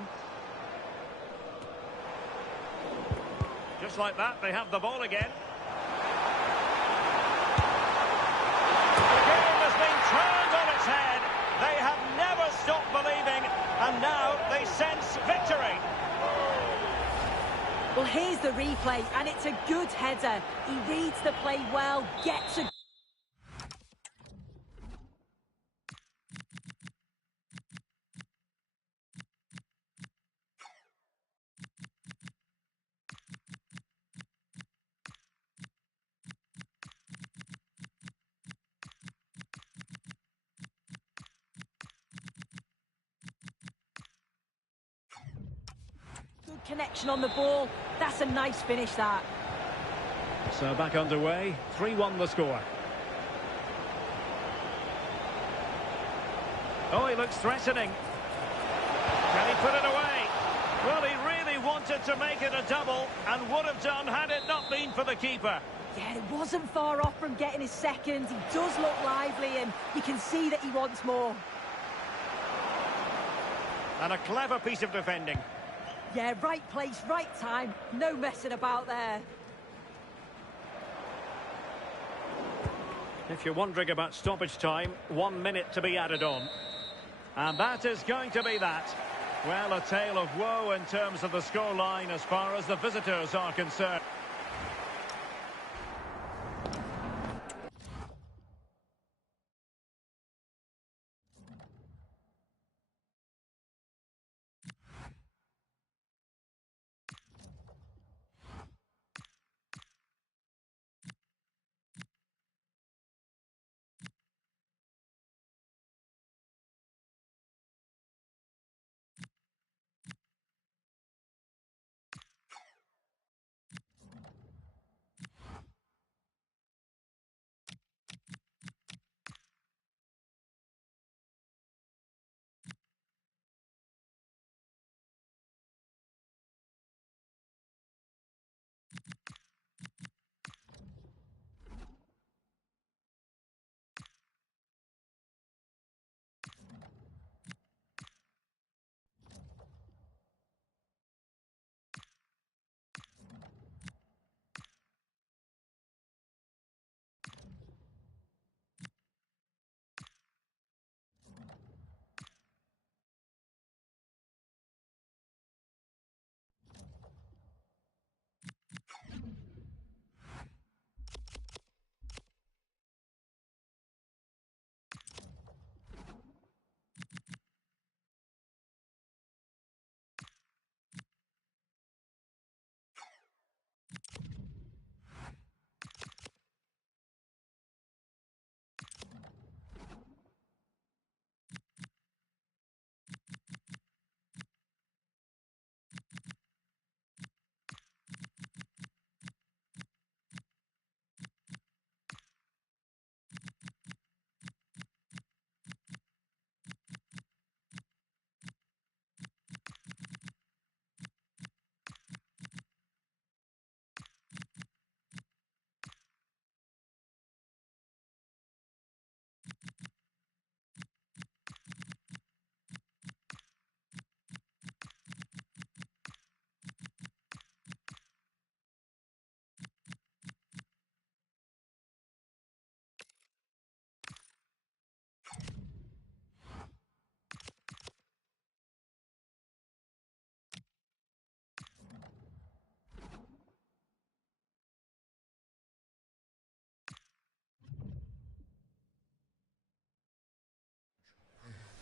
Just like that, they have the ball again. The game has been turned on its head. They have never stopped believing, and now they sense victory. Well, here's the replay, and it's a good header. He reads the play well, gets a... Good connection on the ball. That's a nice finish, that. So back underway, 3-1 the score. Oh, he looks threatening. Can he put it away? Well, he really wanted to make it a double, and would have done had it not been for the keeper. Yeah, it wasn't far off from getting his second. He does look lively, and you can see that he wants more. And a clever piece of defending. Yeah, right place, right time. No messing about there. If you're wondering about stoppage time, 1 minute to be added on. And that is going to be that. Well, a tale of woe in terms of the scoreline as far as the visitors are concerned.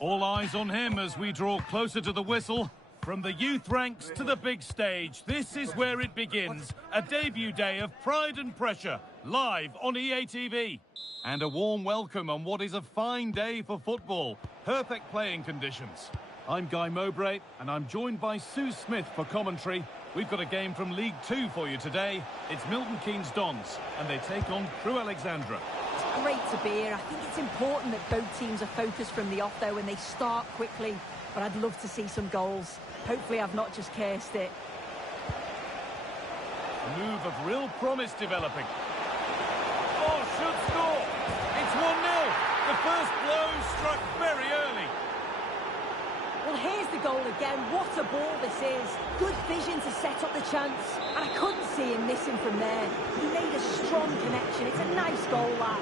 All eyes on him as we draw closer to the whistle. From the youth ranks to the big stage, this is where it begins. A debut day of pride and pressure, live on EA TV. And a warm welcome on what is a fine day for football. Perfect playing conditions. I'm Guy Mowbray, and I'm joined by Sue Smith for commentary. We've got a game from League Two for you today. It's Milton Keynes Dons, and they take on Crewe Alexandra. It's great to be here. I think it's important that both teams are focused from the off, though, and they start quickly. But I'd love to see some goals. Hopefully I've not just cursed it. A move of real promise developing. Oh, should score! It's 1-0. The first blow struck very early. Well, here's the goal again. What a ball this is. Good vision to set up the chance. And I couldn't see him missing from there. He made a strong connection. It's a nice goal, that.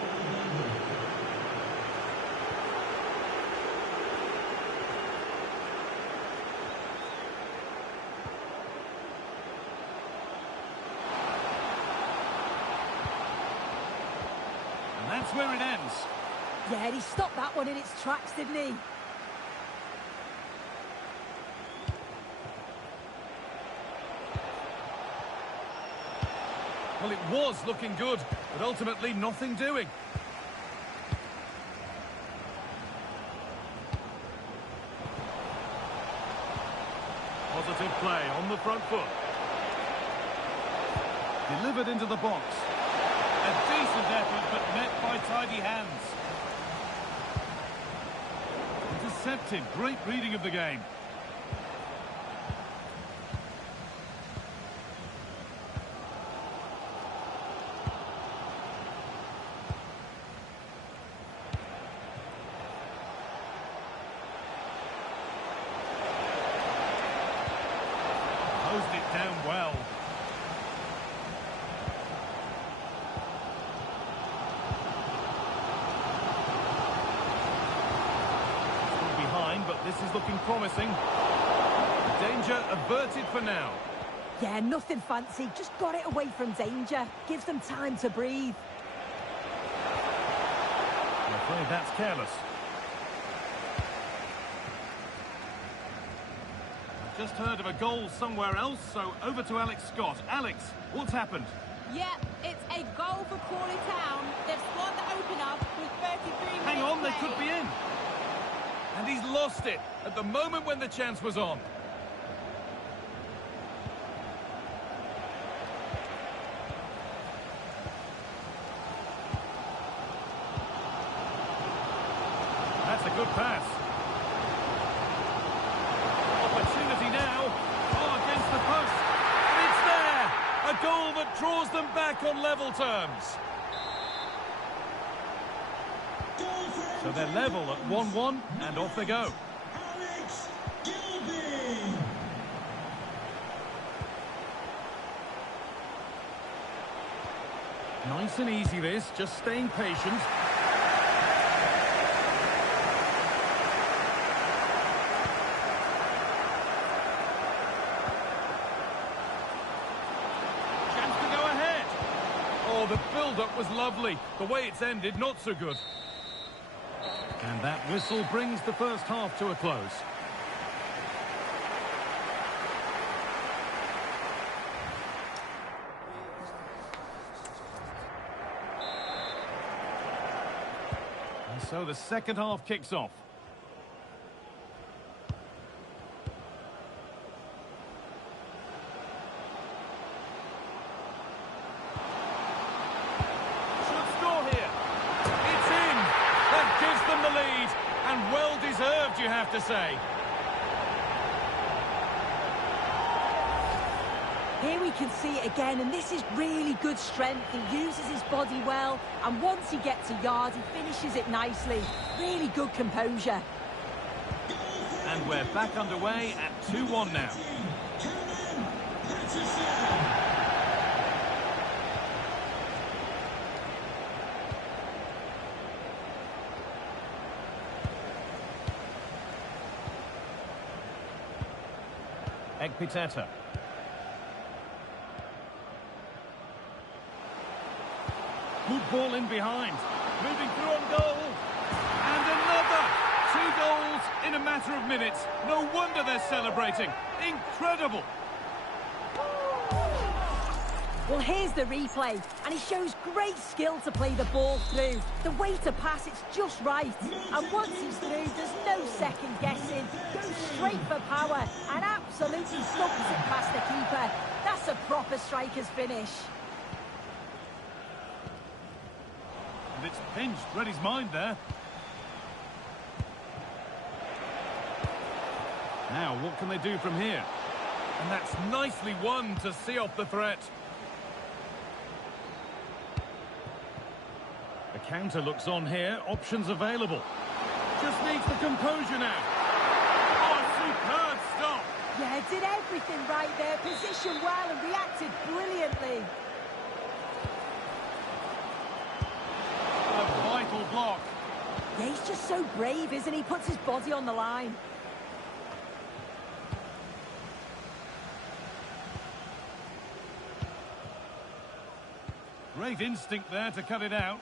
And that's where it ends. Yeah, he stopped that one in its tracks, didn't he? Well, it was looking good, but ultimately nothing doing. Positive play on the front foot. Delivered into the box. A decent effort, but met by tidy hands. Intercepted. Great reading of the game. Closed it down well. Still behind, but this is looking promising. Danger averted for now. Yeah, nothing fancy. Just got it away from danger. Gives them time to breathe. I'm afraid that's careless. Just heard of a goal somewhere else, so over to Alex Scott. Alex, what's happened? Yeah, it's a goal for Crawley Town. They've scored the opener with 33 minutes Hang on, they played. could be in. And he's lost it at the moment when the chance was on. That's a good pass. Opportunity now. Oh, against the post. And it's there. A goal that draws them back on level terms. So they're level at 1-1, and off they go. Alex Gilbey. Nice and easy this, just staying patient. Chance to go ahead. Oh, the build-up was lovely. The way it's ended, not so good. And that whistle brings the first half to a close. And so the second half kicks off. Should score here. It's in. That gives them the lead. And well deserved, you have to say. Here we can see it again, and this is really good strength. He uses his body well, and once he gets a yard, he finishes it nicely. Really good composure. And we're back underway at 2-1 now. Callum Patterson. Ekpiteta. Good ball in behind. Moving through on goal. And another. 2 Goals in a matter of minutes. No wonder they're celebrating. Incredible. Well, here's the replay, and he shows great skill to play the ball through. The way to pass, it's just right. And once he's through, there's no second guessing. Goes straight for power and absolutely thumps it past the keeper. That's a proper striker's finish. And it's pinched, read his mind there. Now, what can they do from here? And that's nicely won to see off the threat. The counter looks on here, options available. Just needs the composure now. Oh, a superb stop. Yeah, did everything right there, positioned well and reacted brilliantly. A vital block. Yeah, he's just so brave, isn't he? Puts his body on the line. Great instinct there to cut it out.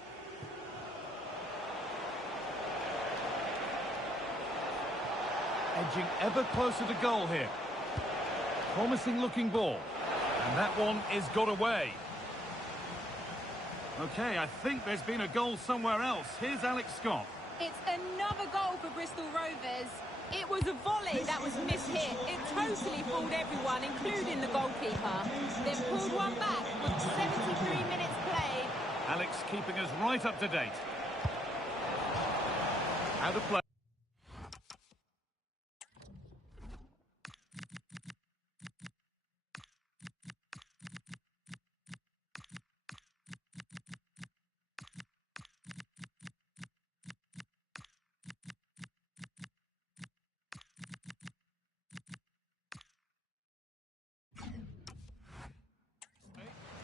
Edging ever closer to goal here. Promising looking ball. And that one is got away. Okay, I think there's been a goal somewhere else. Here's Alex Scott. It's another goal for Bristol Rovers. It was a volley that was mishit. It totally fooled everyone, including the goalkeeper. They've pulled one back with 73 minutes played. Alex keeping us right up to date. Out of play.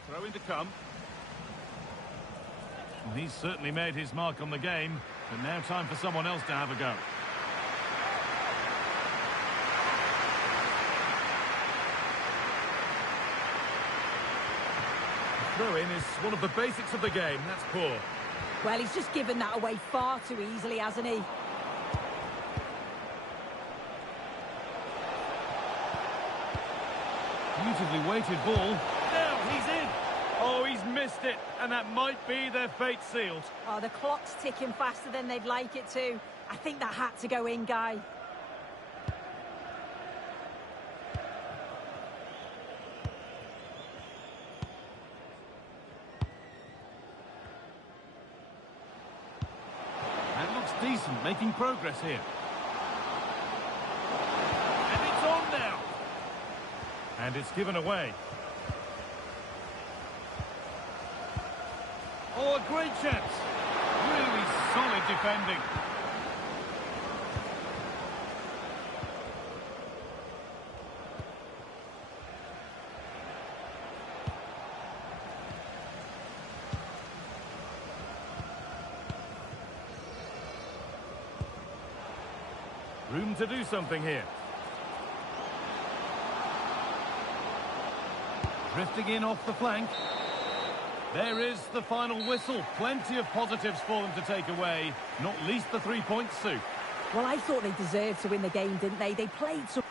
Throw in to come. Well, he's certainly made his mark on the game, but now time for someone else to have a go. The throw-in is one of the basics of the game. That's poor. Well, he's just given that away far too easily, hasn't he? Beautifully weighted ball. Now he's in. Oh, he's missed it, and that might be their fate sealed. Oh, the clock's ticking faster than they'd like it to. I think that had to go in, Guy. That looks decent, making progress here. And it's on now. And it's given away. Oh, a great chance. Really solid defending. Room to do something here. Drifting in off the flank. There is the final whistle. Plenty of positives for them to take away, not least the 3 points, Sue. Well, I thought they deserved to win the game, didn't they? They played so...